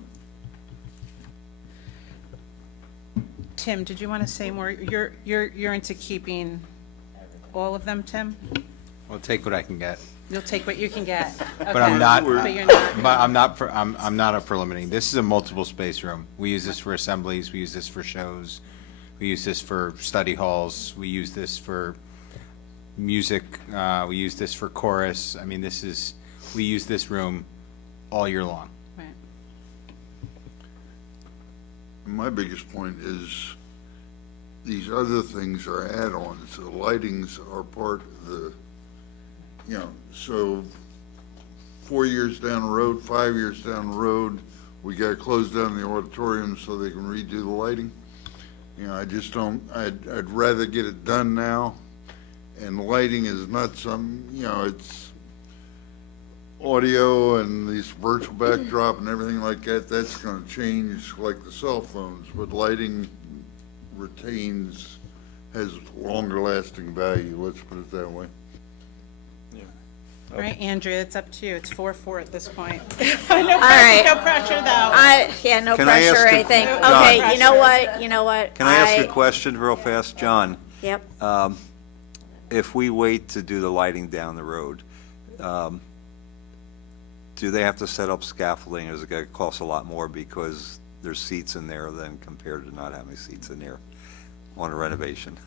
Tim, did you want to say more? You're into keeping all of them, Tim? I'll take what I can get. You'll take what you can get. But I'm not, But you're not. but I'm not up for limiting. This is a multiple space room. We use this for assemblies, we use this for shows, we use this for study halls, we use this for music, we use this for chorus. I mean, we use this room all year long. Right. My biggest point is these other things are add-ons. The lightings are part of the, so 4 years down the road, 5 years down the road, we gotta close down the auditorium so they can redo the lighting. I just don't, I'd rather get it done now. And lighting is not it's audio and these virtual backdrop and everything like that, that's gonna change like the cell phones, but lighting has longer lasting value, let's put it that way. All right, Andrea, it's up to you. It's 4-4 at this point. All right. No pressure, though. No Can I pressure or ask a- anything. John. Okay, you know what? Can I ask a question real fast, John? Yep. If we wait to do the lighting down the road, do they have to set up scaffolding, or is it gonna cost a lot more because there's seats in there than compared to not having seats in there on a renovation?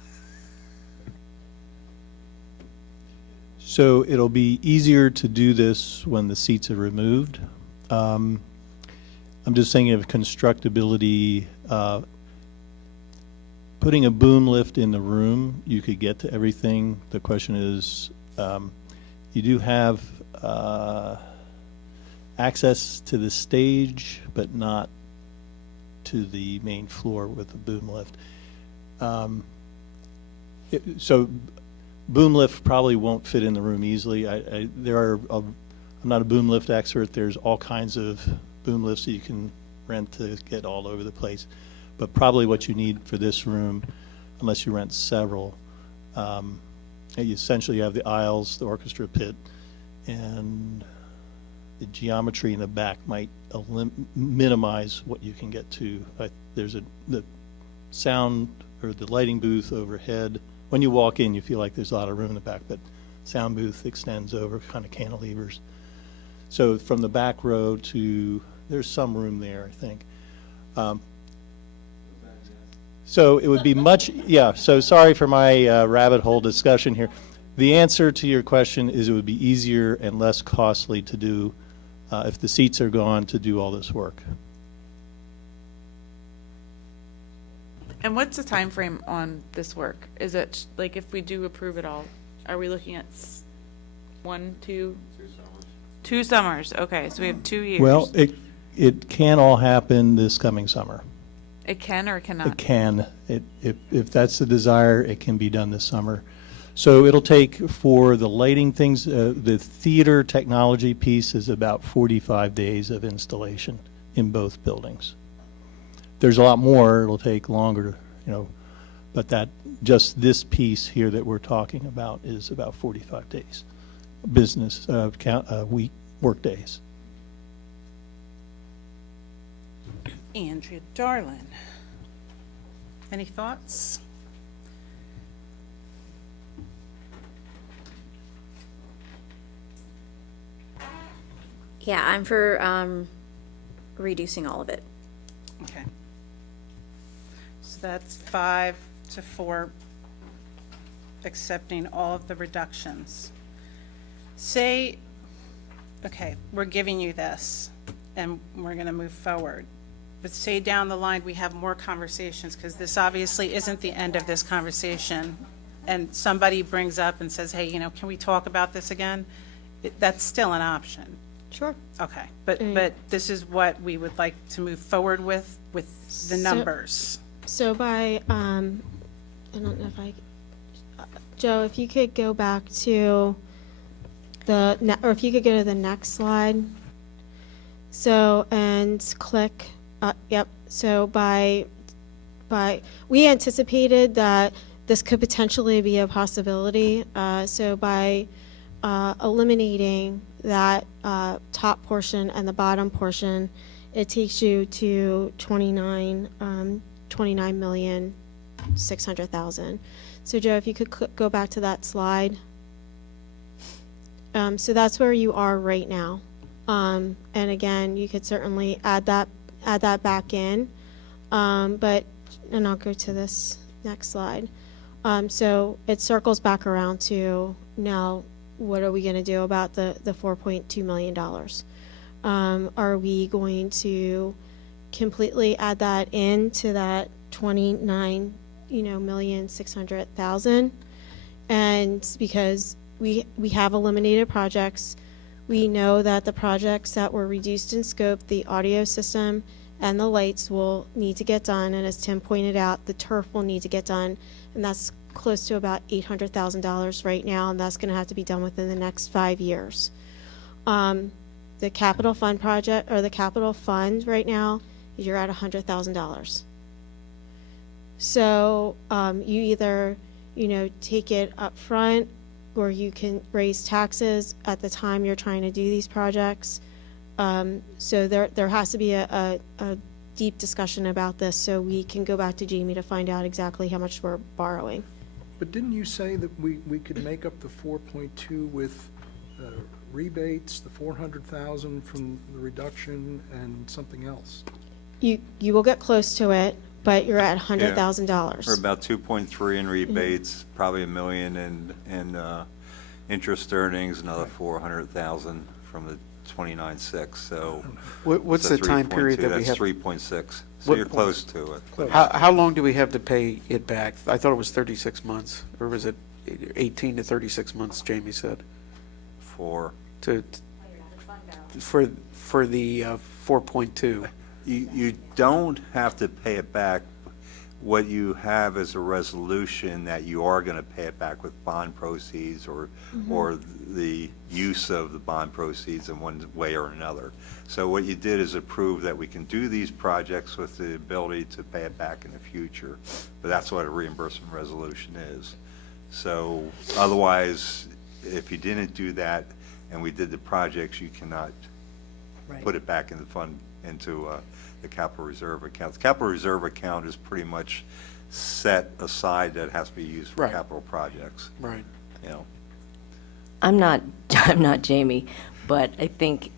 So it'll be easier to do this when the seats are removed. I'm just thinking of constructability. Putting a boom lift in the room, you could get to everything. The question is, you do have access to the stage, but not to the main floor with the boom lift. So boom lift probably won't fit in the room easily. I'm not a boom lift expert. There's all kinds of boom lifts that you can rent to get all over the place. But probably what you need for this room, unless you rent several, you essentially have the aisles, the orchestra pit, and the geometry in the back might minimize what you can get to. There's the sound or the lighting booth overhead. When you walk in, you feel like there's a lot of room in the back, but sound booth extends over kind of cantilevers. So from the back row to, there's some room there, I think. So it would be much, yeah, so sorry for my rabbit hole discussion here. The answer to your question is it would be easier and less costly to do, if the seats are gone, to do all this work. And what's the time frame on this work? Is it, like, if we do approve it all, are we looking at 1, 2? 2 summers, okay, so we have 2 years. Well, it can all happen this coming summer. It can or it cannot? It can. If that's the desire, it can be done this summer. So it'll take, for the lighting things, the theater technology piece is about 45 days of installation in both buildings. There's a lot more, it'll take longer, but just this piece here that we're talking about is about 45 days, business, week, work days. Andrea Darlin, any thoughts? Yeah, I'm for reducing all of it. Okay. So that's 5 to 4, accepting all of the reductions. Say, okay, we're giving you this, and we're going to move forward. But say down the line, we have more conversations, because this obviously isn't the end of this conversation, and somebody brings up and says, hey, can we talk about this again? That's still an option. Sure. Okay, but this is what we would like to move forward with the numbers. So by, I don't know if Joe, if you could go back to or if you could go to the next slide. So, and click, yep. So we anticipated that this could potentially be a possibility. So by eliminating that top portion and the bottom portion, it takes you to 29,600,000. So Joe, if you could go back to that slide. So that's where you are right now. And again, you could certainly add that back in. And I'll go to this next slide. So it circles back around to now, what are we going to do about the $4.2 million? Are we going to completely add that into that 29,600,000? And because we have eliminated projects, we know that the projects that were reduced in scope, the audio system and the lights will need to get done, and as Tim pointed out, the turf will need to get done, and that's close to about $800,000 right now, and that's going to have to be done within the next 5 years. The capital fund project, or the capital fund right now, you're at $100,000. So you either, take it up front, or you can raise taxes at the time you're trying to do these projects. So there has to be a deep discussion about this, so we can go back to Jamie to find out exactly how much we're borrowing. But didn't you say that we could make up the 4.2 with rebates, the 400,000 from the reduction, and something else? You will get close to it, but you're at $100,000. Or about 2.3 in rebates, probably $1 million in interest earnings, another 400,000 from the 29.6, so. What's the time period that we have? That's 3.6, so What- you're close to it. How long do we have to pay it back? I thought it was 36 months, or was it 18 to 36 months, Jamie said? For, For for the 4.2. You don't have to pay it back. What you have is a resolution that you are going to pay it back with bond proceeds or the use of the bond proceeds in one way or another. So what you did is approve that we can do these projects with the ability to pay it back in the future. But that's what a reimbursement resolution is. So otherwise, if you didn't do that and we did the projects, you cannot put it back in the fund, into the capital reserve account. The capital reserve account is pretty much set aside that has to be used for capital projects. Right. You know, I'm not Jamie, but I think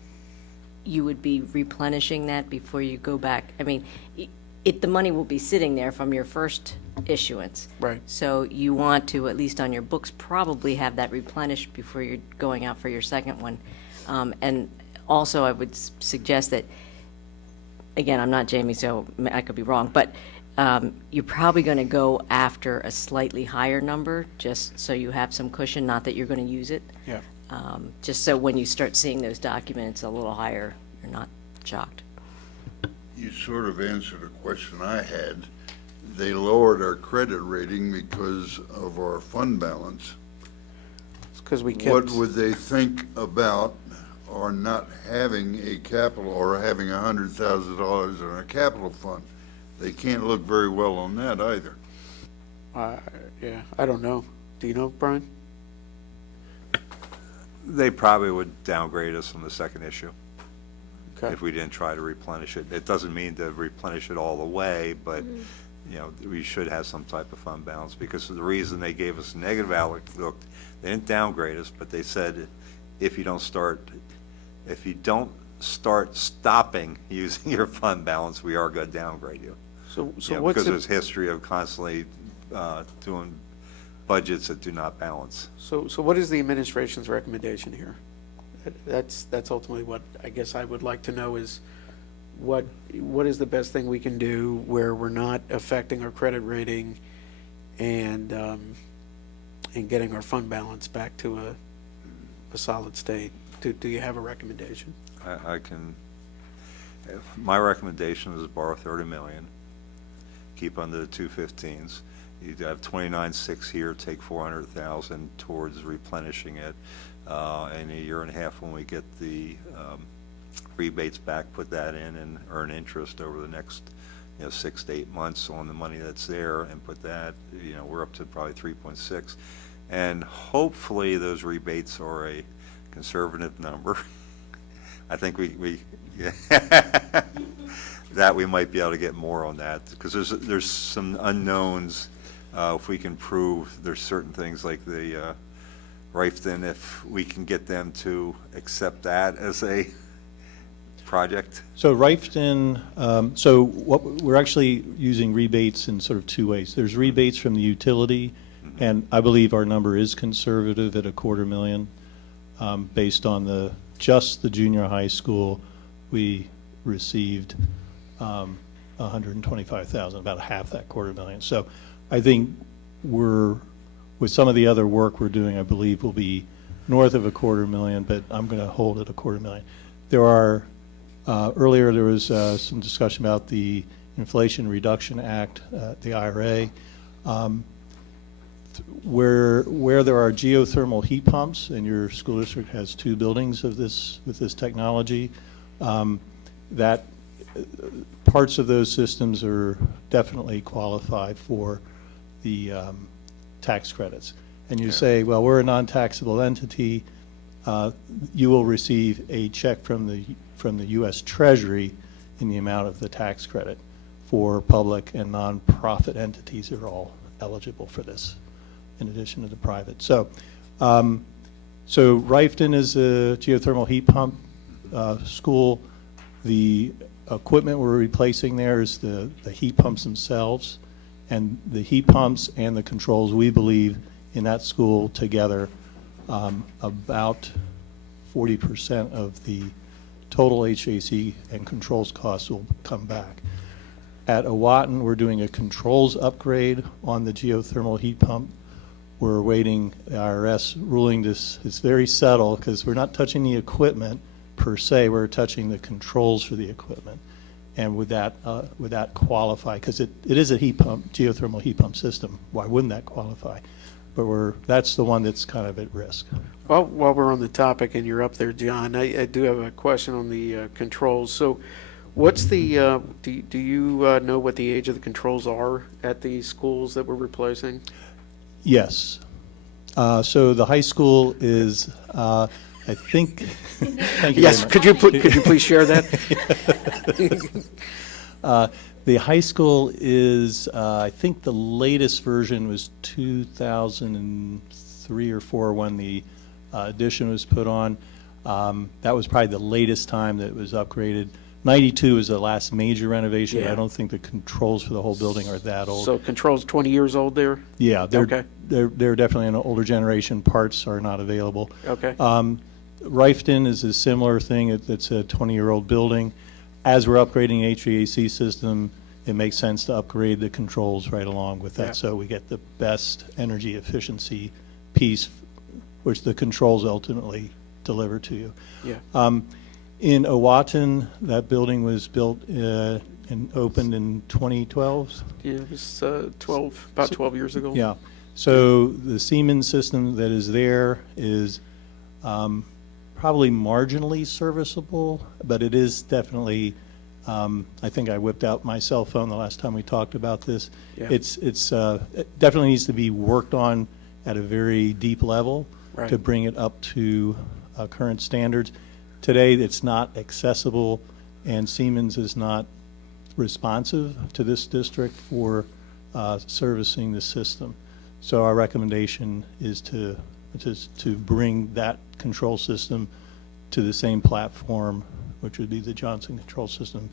you would be replenishing that before you go back. I mean, the money will be sitting there from your first issuance. Right. So you want to, at least on your books, probably have that replenished before you're going out for your second one. And also, I would suggest that, again, I'm not Jamie, so I could be wrong, but you're probably going to go after a slightly higher number, just so you have some cushion, not that you're going to use it. Yeah. Just so when you start seeing those documents a little higher, you're not shocked. You sort of answered a question I had. They lowered our credit rating because of our fund balance. It's because we kept. What would they think about our not having a capital, or having $100,000 in a capital fund? They can't look very well on that either. Yeah, I don't know. Do you know, Brian? they probably would downgrade us on the second issue Okay. if we didn't try to replenish it. It doesn't mean to replenish it all the way, but, you know, we should have some type of fund balance, because of the reason they gave us a negative outlook, they didn't downgrade us, but they said, if you don't start stopping using your fund balance, we are going to downgrade you. So You know, what's because the, there's history of constantly doing budgets that do not balance. so what is the administration's recommendation here? That's ultimately what I guess I would like to know is what is the best thing we can do where we're not affecting our credit rating and getting our fund balance back to a solid state. Do you have a recommendation? I can, my recommendation is borrow 30 million, keep under the 215s. You have 29.6 here, take 400,000 towards replenishing it. In a year and a half, when we get the rebates back, put that in and earn interest over the next 6 to 8 months on the money that's there, and put that, we're up to probably 3.6. And hopefully those rebates are a conservative number. I think that we might be able to get more on that, because there's some unknowns. If we can prove there's certain things like the Rifton, if we can get them to accept that as a project. So Rifton, so what, we're actually using rebates in sort of two ways. There's rebates from the utility, and I believe our number is conservative at $250,000. Based on just the junior high school, we received $125,000, about half that $250,000. So I think with some of the other work we're doing, I believe we'll be north of $250,000, but I'm going to hold it $250,000. There are, earlier there was some discussion about the Inflation Reduction Act, the IRA. Where there are geothermal heat pumps, and your school district has 2 buildings of this, with this technology, that parts of those systems are definitely qualified for the tax credits. And you say, well, we're a non-taxable entity, you will receive a check from the U.S. Treasury in the amount of the tax credit for public and nonprofit entities that are all eligible for this, in addition to the private. So, so Rifton is a geothermal heat pump school. The equipment we're replacing there is the heat pumps themselves, and the heat pumps and the controls, we believe, in that school together, about 40% of the total HVAC and controls costs will come back. At Owatton, we're doing a controls upgrade on the geothermal heat pump. We're awaiting the IRS ruling. This is very subtle because we're not touching the equipment, per se, we're touching the controls for the equipment. And would that qualify? Because it is a heat pump, geothermal heat pump system. Why wouldn't that qualify? But that's the one that's kind of at risk. Well, while we're on the topic and you're up there, John, I do have a question on the controls. So what's the, do you know what the age of the controls are at the schools that we're replacing? Yes. So the high school is, I think, thank you. Yes, very much. could you please share that? The high school is, I think the latest version was 2003 or 4 when the addition was put on. That was probably the latest time that it was upgraded. 92 is the last major renovation. Yeah. I don't think the controls for the whole building are that old. So controls 20 years old there? Yeah, Okay. they're definitely an older generation. Parts are not available. Okay. Rifton is a similar thing. It's a 20-year-old building. As we're upgrading the HVAC system, it makes sense to upgrade the controls right along with that, Yeah. so we get the best energy efficiency piece, which the controls ultimately deliver to you. Yeah. In Owatan, that building was built and opened in 2012. Yeah, it was about 12 years ago. Yeah. So the Siemens system that is there is probably marginally serviceable, but it is definitely, I think I whipped out my cell phone the last time we talked about this. Yeah. It definitely needs to be worked on at a very deep level Right. to bring it up to current standards. Today, it's not accessible, and Siemens is not responsive to this district for servicing the system. So our recommendation is to bring that control system to the same platform, which would be the Johnson control system,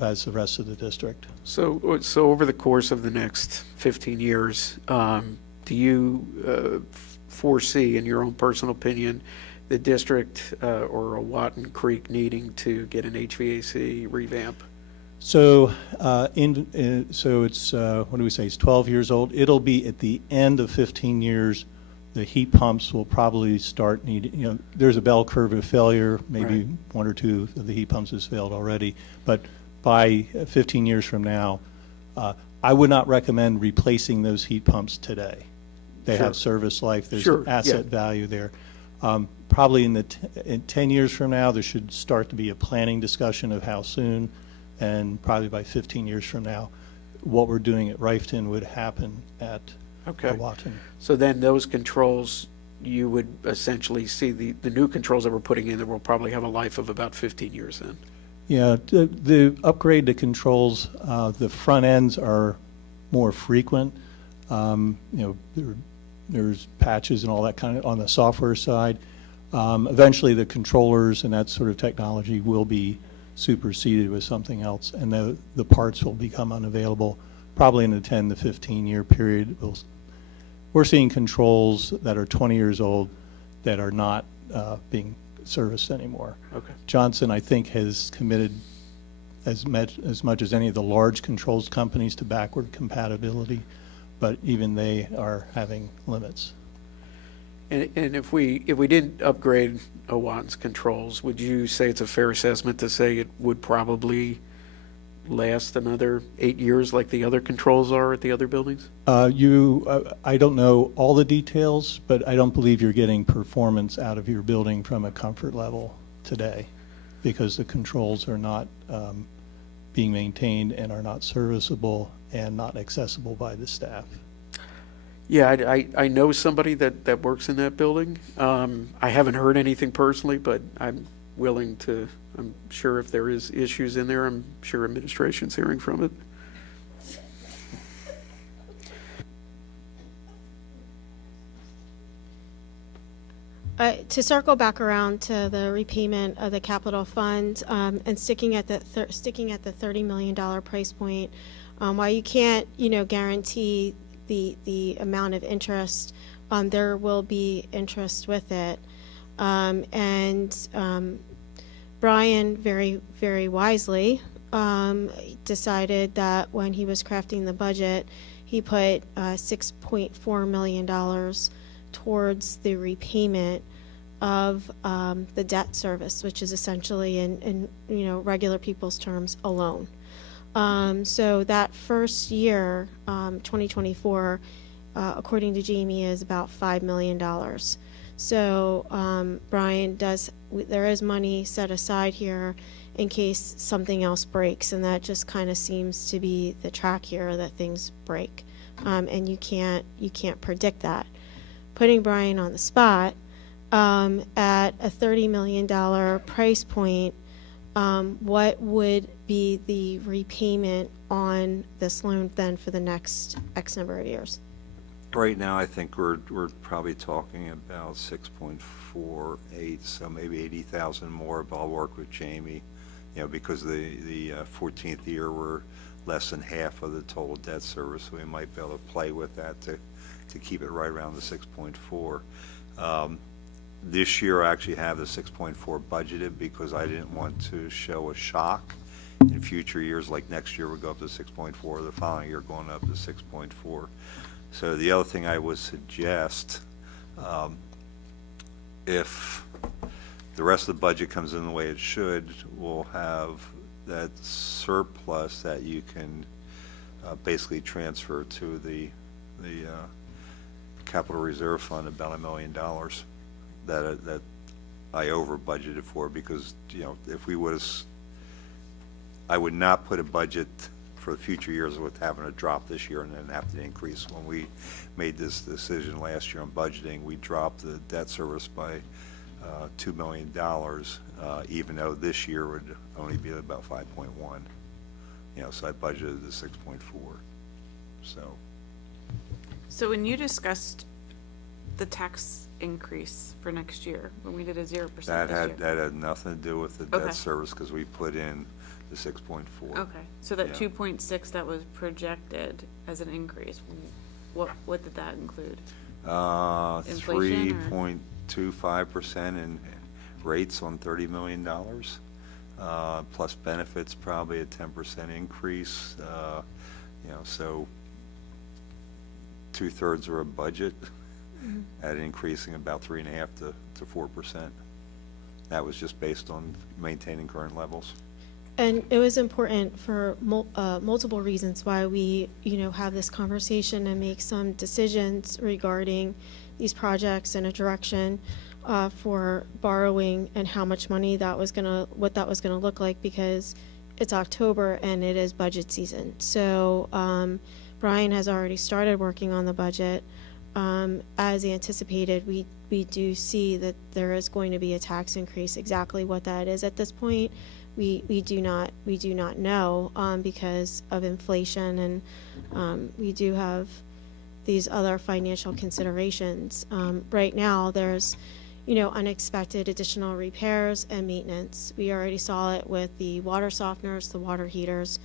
as the rest of the district. So over the course of the next 15 years, do you foresee, in your own personal opinion, the district or Owatan Creek needing to get an HVAC revamp? So, so it's, what do we say, it's 12 years old. It'll be at the end of 15 years, the heat pumps will probably start needing, there's a bell curve of failure, maybe Right. 1 or 2 of the heat pumps has failed already. But by 15 years from now, I would not recommend replacing those heat pumps today. They Sure. have service life, there's Sure, asset yeah. value there. Probably in 10 years from now, there should start to be a planning discussion of how soon, and probably by 15 years from now, what we're doing at Rifton would happen at Okay. Owatan. So then those controls, you would essentially see the new controls that we're putting in, that will probably have a life of about 15 years then. Yeah, the upgrade to controls, the front ends are more frequent. There's patches and all that kind of on the software side. Eventually, the controllers and that sort of technology will be superseded with something else, and the parts will become unavailable probably in a 10 to 15-year period. We're seeing controls that are 20 years old that are not being serviced anymore. Okay. Johnson, I think, has committed as much as any of the large controls companies to backward compatibility, but even they are having limits. And if we didn't upgrade Owatan's controls, would you say it's a fair assessment to say it would probably last another 8 years like the other controls are at the other buildings? I don't know all the details, but I don't believe you're getting performance out of your building from a comfort level today, because the controls are not being maintained and are not serviceable and not accessible by the staff. Yeah, I know somebody that works in that building. I haven't heard anything personally, but I'm willing to, I'm sure if there is issues in there, I'm sure administration's hearing from it. To circle back around to the repayment of the capital fund, and sticking at the $30 million price point, while you can't, guarantee the amount of interest, there will be interest with it. Brian very, very wisely decided that when he was crafting the budget, he put $6.4 million towards the repayment of the debt service, which is essentially in regular people's terms, a loan. So that first year, 2024, according to Jamie, is about $5 million. So Brian there is money set aside here in case something else breaks, and that just kind of seems to be the track here, that things break, and you can't predict that. Putting Brian on the spot, at a $30 million price point, what would be the repayment on this loan then for the next X number of years? Right now, I think we're probably talking about 6.48, so maybe 80,000 more, but I'll work with Jamie, because the 14th year, we're less than half of the total debt service, so we might be able to play with that to keep it right around the 6.4. This year, I actually have the 6.4 budgeted because I didn't want to show a shock in future years, like next year we'll go up to 6.4, the following year going up to 6.4. So the other thing I would suggest, if the rest of the budget comes in the way it should, we'll have that surplus that you can basically transfer to the capital reserve fund, about $1 million that I over budgeted for, because if we would have, I would not put a budget for the future years with having a drop this year and then have to increase. When we made this decision last year on budgeting, we dropped the debt service by $2 million, even though this year would only be about 5.1. So I budgeted the 6.4. So when you discussed the tax increase for next year, when we did a 0% That this year. had nothing to do with the Okay. debt service because we put in the 6.4. Okay, so that Yeah. 2.6 that was projected as an increase, what did that include? Inflation, or? 3.25% in rates on $30 million, plus benefits, probably a 10% increase. So 2/3 of a budget at increasing about 3.5% to 4%. That was just based on maintaining current levels. And it was important for multiple reasons why we, have this conversation and make some decisions regarding these projects and a direction for borrowing and how much money what that was gonna look like, because it's October and it is budget season. So Brian has already started working on the budget. As anticipated, we do see that there is going to be a tax increase. Exactly what that is at this point, we do not know, because of inflation, and we do have these other financial considerations. Right now, there's unexpected additional repairs and maintenance. We already saw it with the water softeners, the water heaters.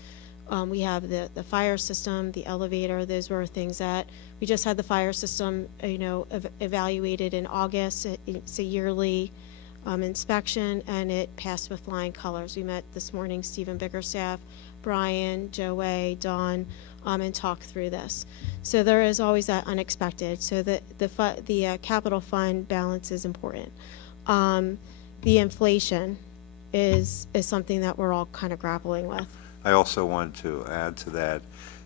We have the fire system, the elevator. Those were things that we just had the fire system, evaluated in August. It's a yearly inspection, and it passed with flying colors. We met this morning, Stephen Bickerstaff, Brian, Joe, Dawn, and talked through this. So there is always that unexpected. So the capital fund balance is important. The inflation is something that we're all kind of grappling with. I also wanted to add to that,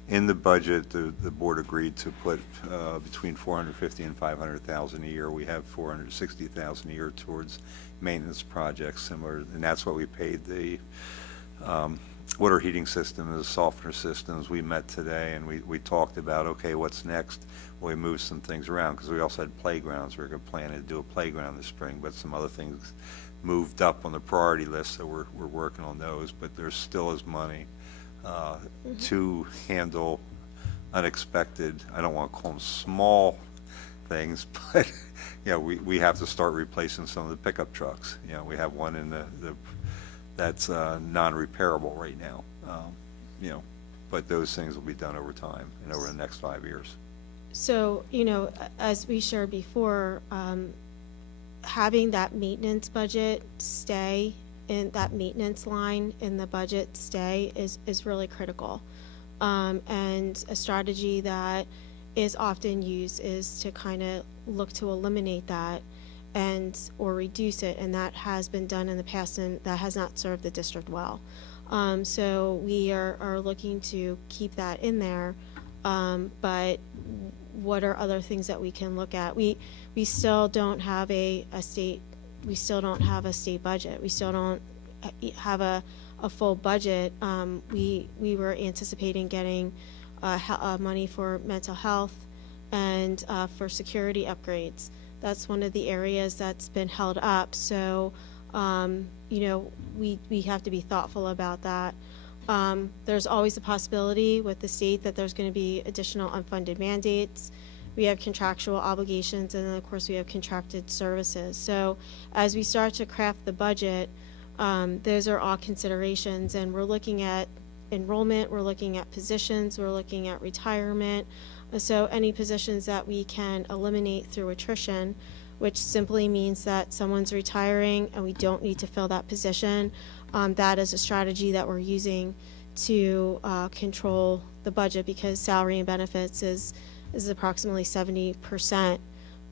in the budget, the board agreed to put between $450,000 and $500,000 a year. We have $460,000 a year towards maintenance projects similar, and that's what we paid the water heating system, the softener systems. We met today and we talked about, okay, what's next? Well, we moved some things around because we also had playgrounds. We were planning to do a playground this spring, but some other things moved up on the priority list, so we're working on those. But there still is money to handle unexpected, I don't want to call them small things, but we have to start replacing some of the pickup trucks. We have one in that's non-repairable right now. But those things will be done over time and over the next 5 years. So, as we shared before, having that maintenance budget stay in that maintenance line in the budget stay is really critical. And a strategy that is often used is to kind of look to eliminate that or reduce it, and that has been done in the past, and that has not served the district well. So we are looking to keep that in there, but what are other things that we can look at? We still don't have a state budget. We still don't have a full budget. We were anticipating getting money for mental health and for security upgrades. That's one of the areas that's been held up. So, we have to be thoughtful about that. There's always a possibility with the state that there's going to be additional unfunded mandates. We have contractual obligations, and then of course we have contracted services. So as we start to craft the budget, those are all considerations, and we're looking at enrollment, we're looking at positions, we're looking at retirement. So any positions that we can eliminate through attrition, which simply means that someone's retiring and we don't need to fill that position, that is a strategy that we're using to control the budget, because salary and benefits is approximately 70%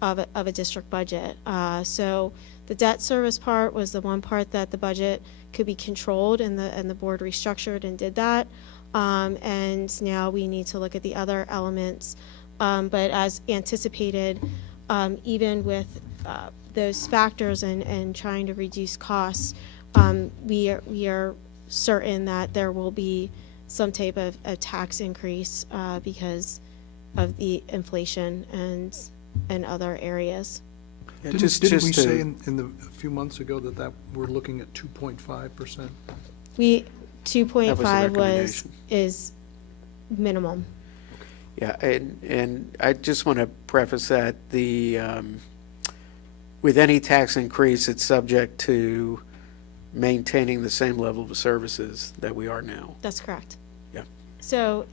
of a district budget. So the debt service part was the one part that the budget could be controlled, and the board restructured and did that. And now we need to look at the other elements. But as anticipated, even with those factors and trying to reduce costs, we are certain that there will be some type of a tax increase because of the inflation and other areas. Yeah, Didn't we say a few months ago that we're looking at 2.5%? 2.5 is minimum. Yeah, and I just want to preface that with any tax increase, it's subject to maintaining the same level of services that we are now. That's correct. Yeah. So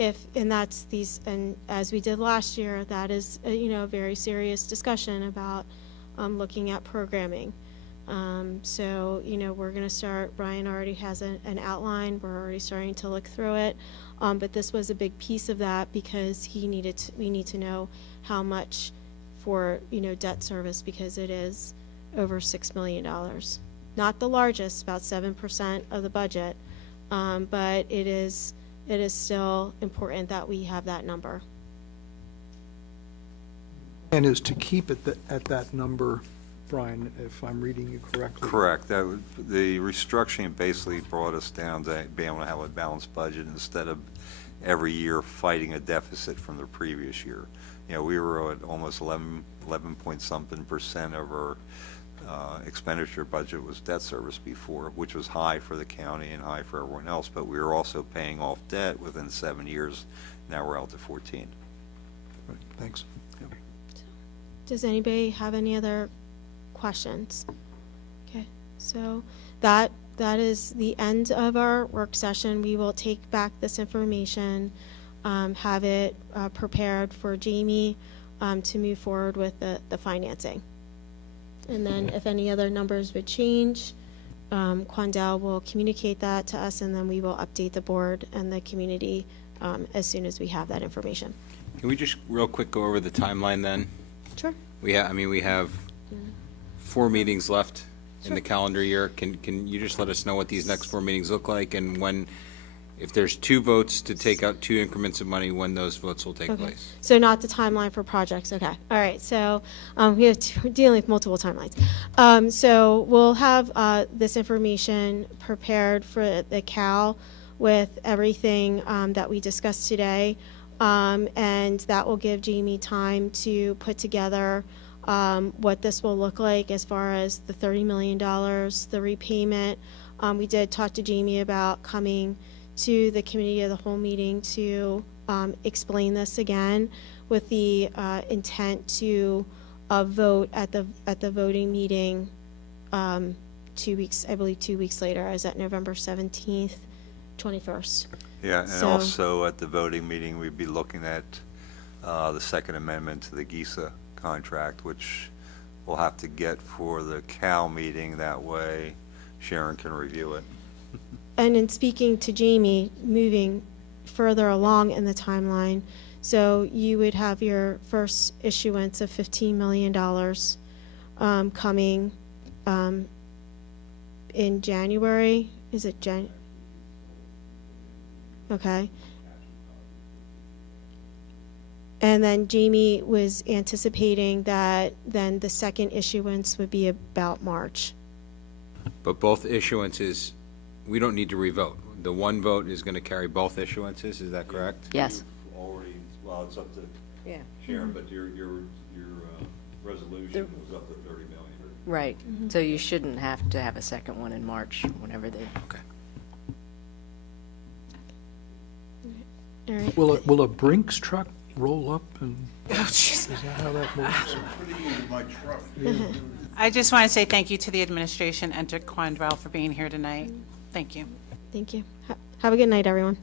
and that's and as we did last year, that is, a very serious discussion about looking at programming. So, we're going to start, Brian already has an outline, we're already starting to look through it. But this was a big piece of that, because we need to know how much for, debt service, because it is over $6 million. Not the largest, about 7% of the budget, but it is still important that we have that number. And is to keep it at that number, Brian, if I'm reading you correctly? Correct. The restructuring basically brought us down to being able to have a balanced budget instead of every year fighting a deficit from the previous year. We were at almost 11 point something % of our expenditure budget was debt service before, which was high for the county and high for everyone else, but we were also paying off debt within 7 years. Now we're out to 14. Right, thanks. Does anybody have any other questions? Okay, so that is the end of our work session. We will take back this information, have it prepared for Jamie to move forward with the financing. And then if any other numbers would change, Quandel will communicate that to us, and then we will update the board and the community as soon as we have that information. Can we just real quick go over the timeline then? Sure. We have 4 meetings left in the calendar year. Can you just let us know what these next 4 meetings look like, and when, if there's 2 votes to take out 2 increments of money, when those votes will take place? So not the timeline for projects, okay. All right, so we're dealing with multiple timelines. So we'll have this information prepared for the CAL with everything that we discussed today, and that will give Jamie time to put together what this will look like as far as the $30 million, the repayment. We did talk to Jamie about coming to the committee of the whole meeting to explain this again, with the intent to vote at the voting meeting 2 weeks, I believe 2 weeks later. Is that November 17th, 21st? Yeah, and So- also at the voting meeting, we'd be looking at the Second Amendment to the GISA contract, which we'll have to get for the CAL meeting. That way Sharon can review it. And in speaking to Jamie, moving further along in the timeline, so you would have your first issuance of $15 million coming in January. Is it Okay. And then Jamie was anticipating that then the second issuance would be about March. But both issuances, we don't need to revote. The one vote is going to carry both issuances, is that correct? Yes. You've already, well, it's up to Yeah. Sharon, but your resolution was up to 30 million. Right. So you shouldn't have to have a second one in March, whenever they. Okay. All right. Will a Brinks truck roll up and, is that how that works? I just want to say thank you to the administration and to Quandrell for being here tonight. Thank you. Thank you. Have a good night, everyone.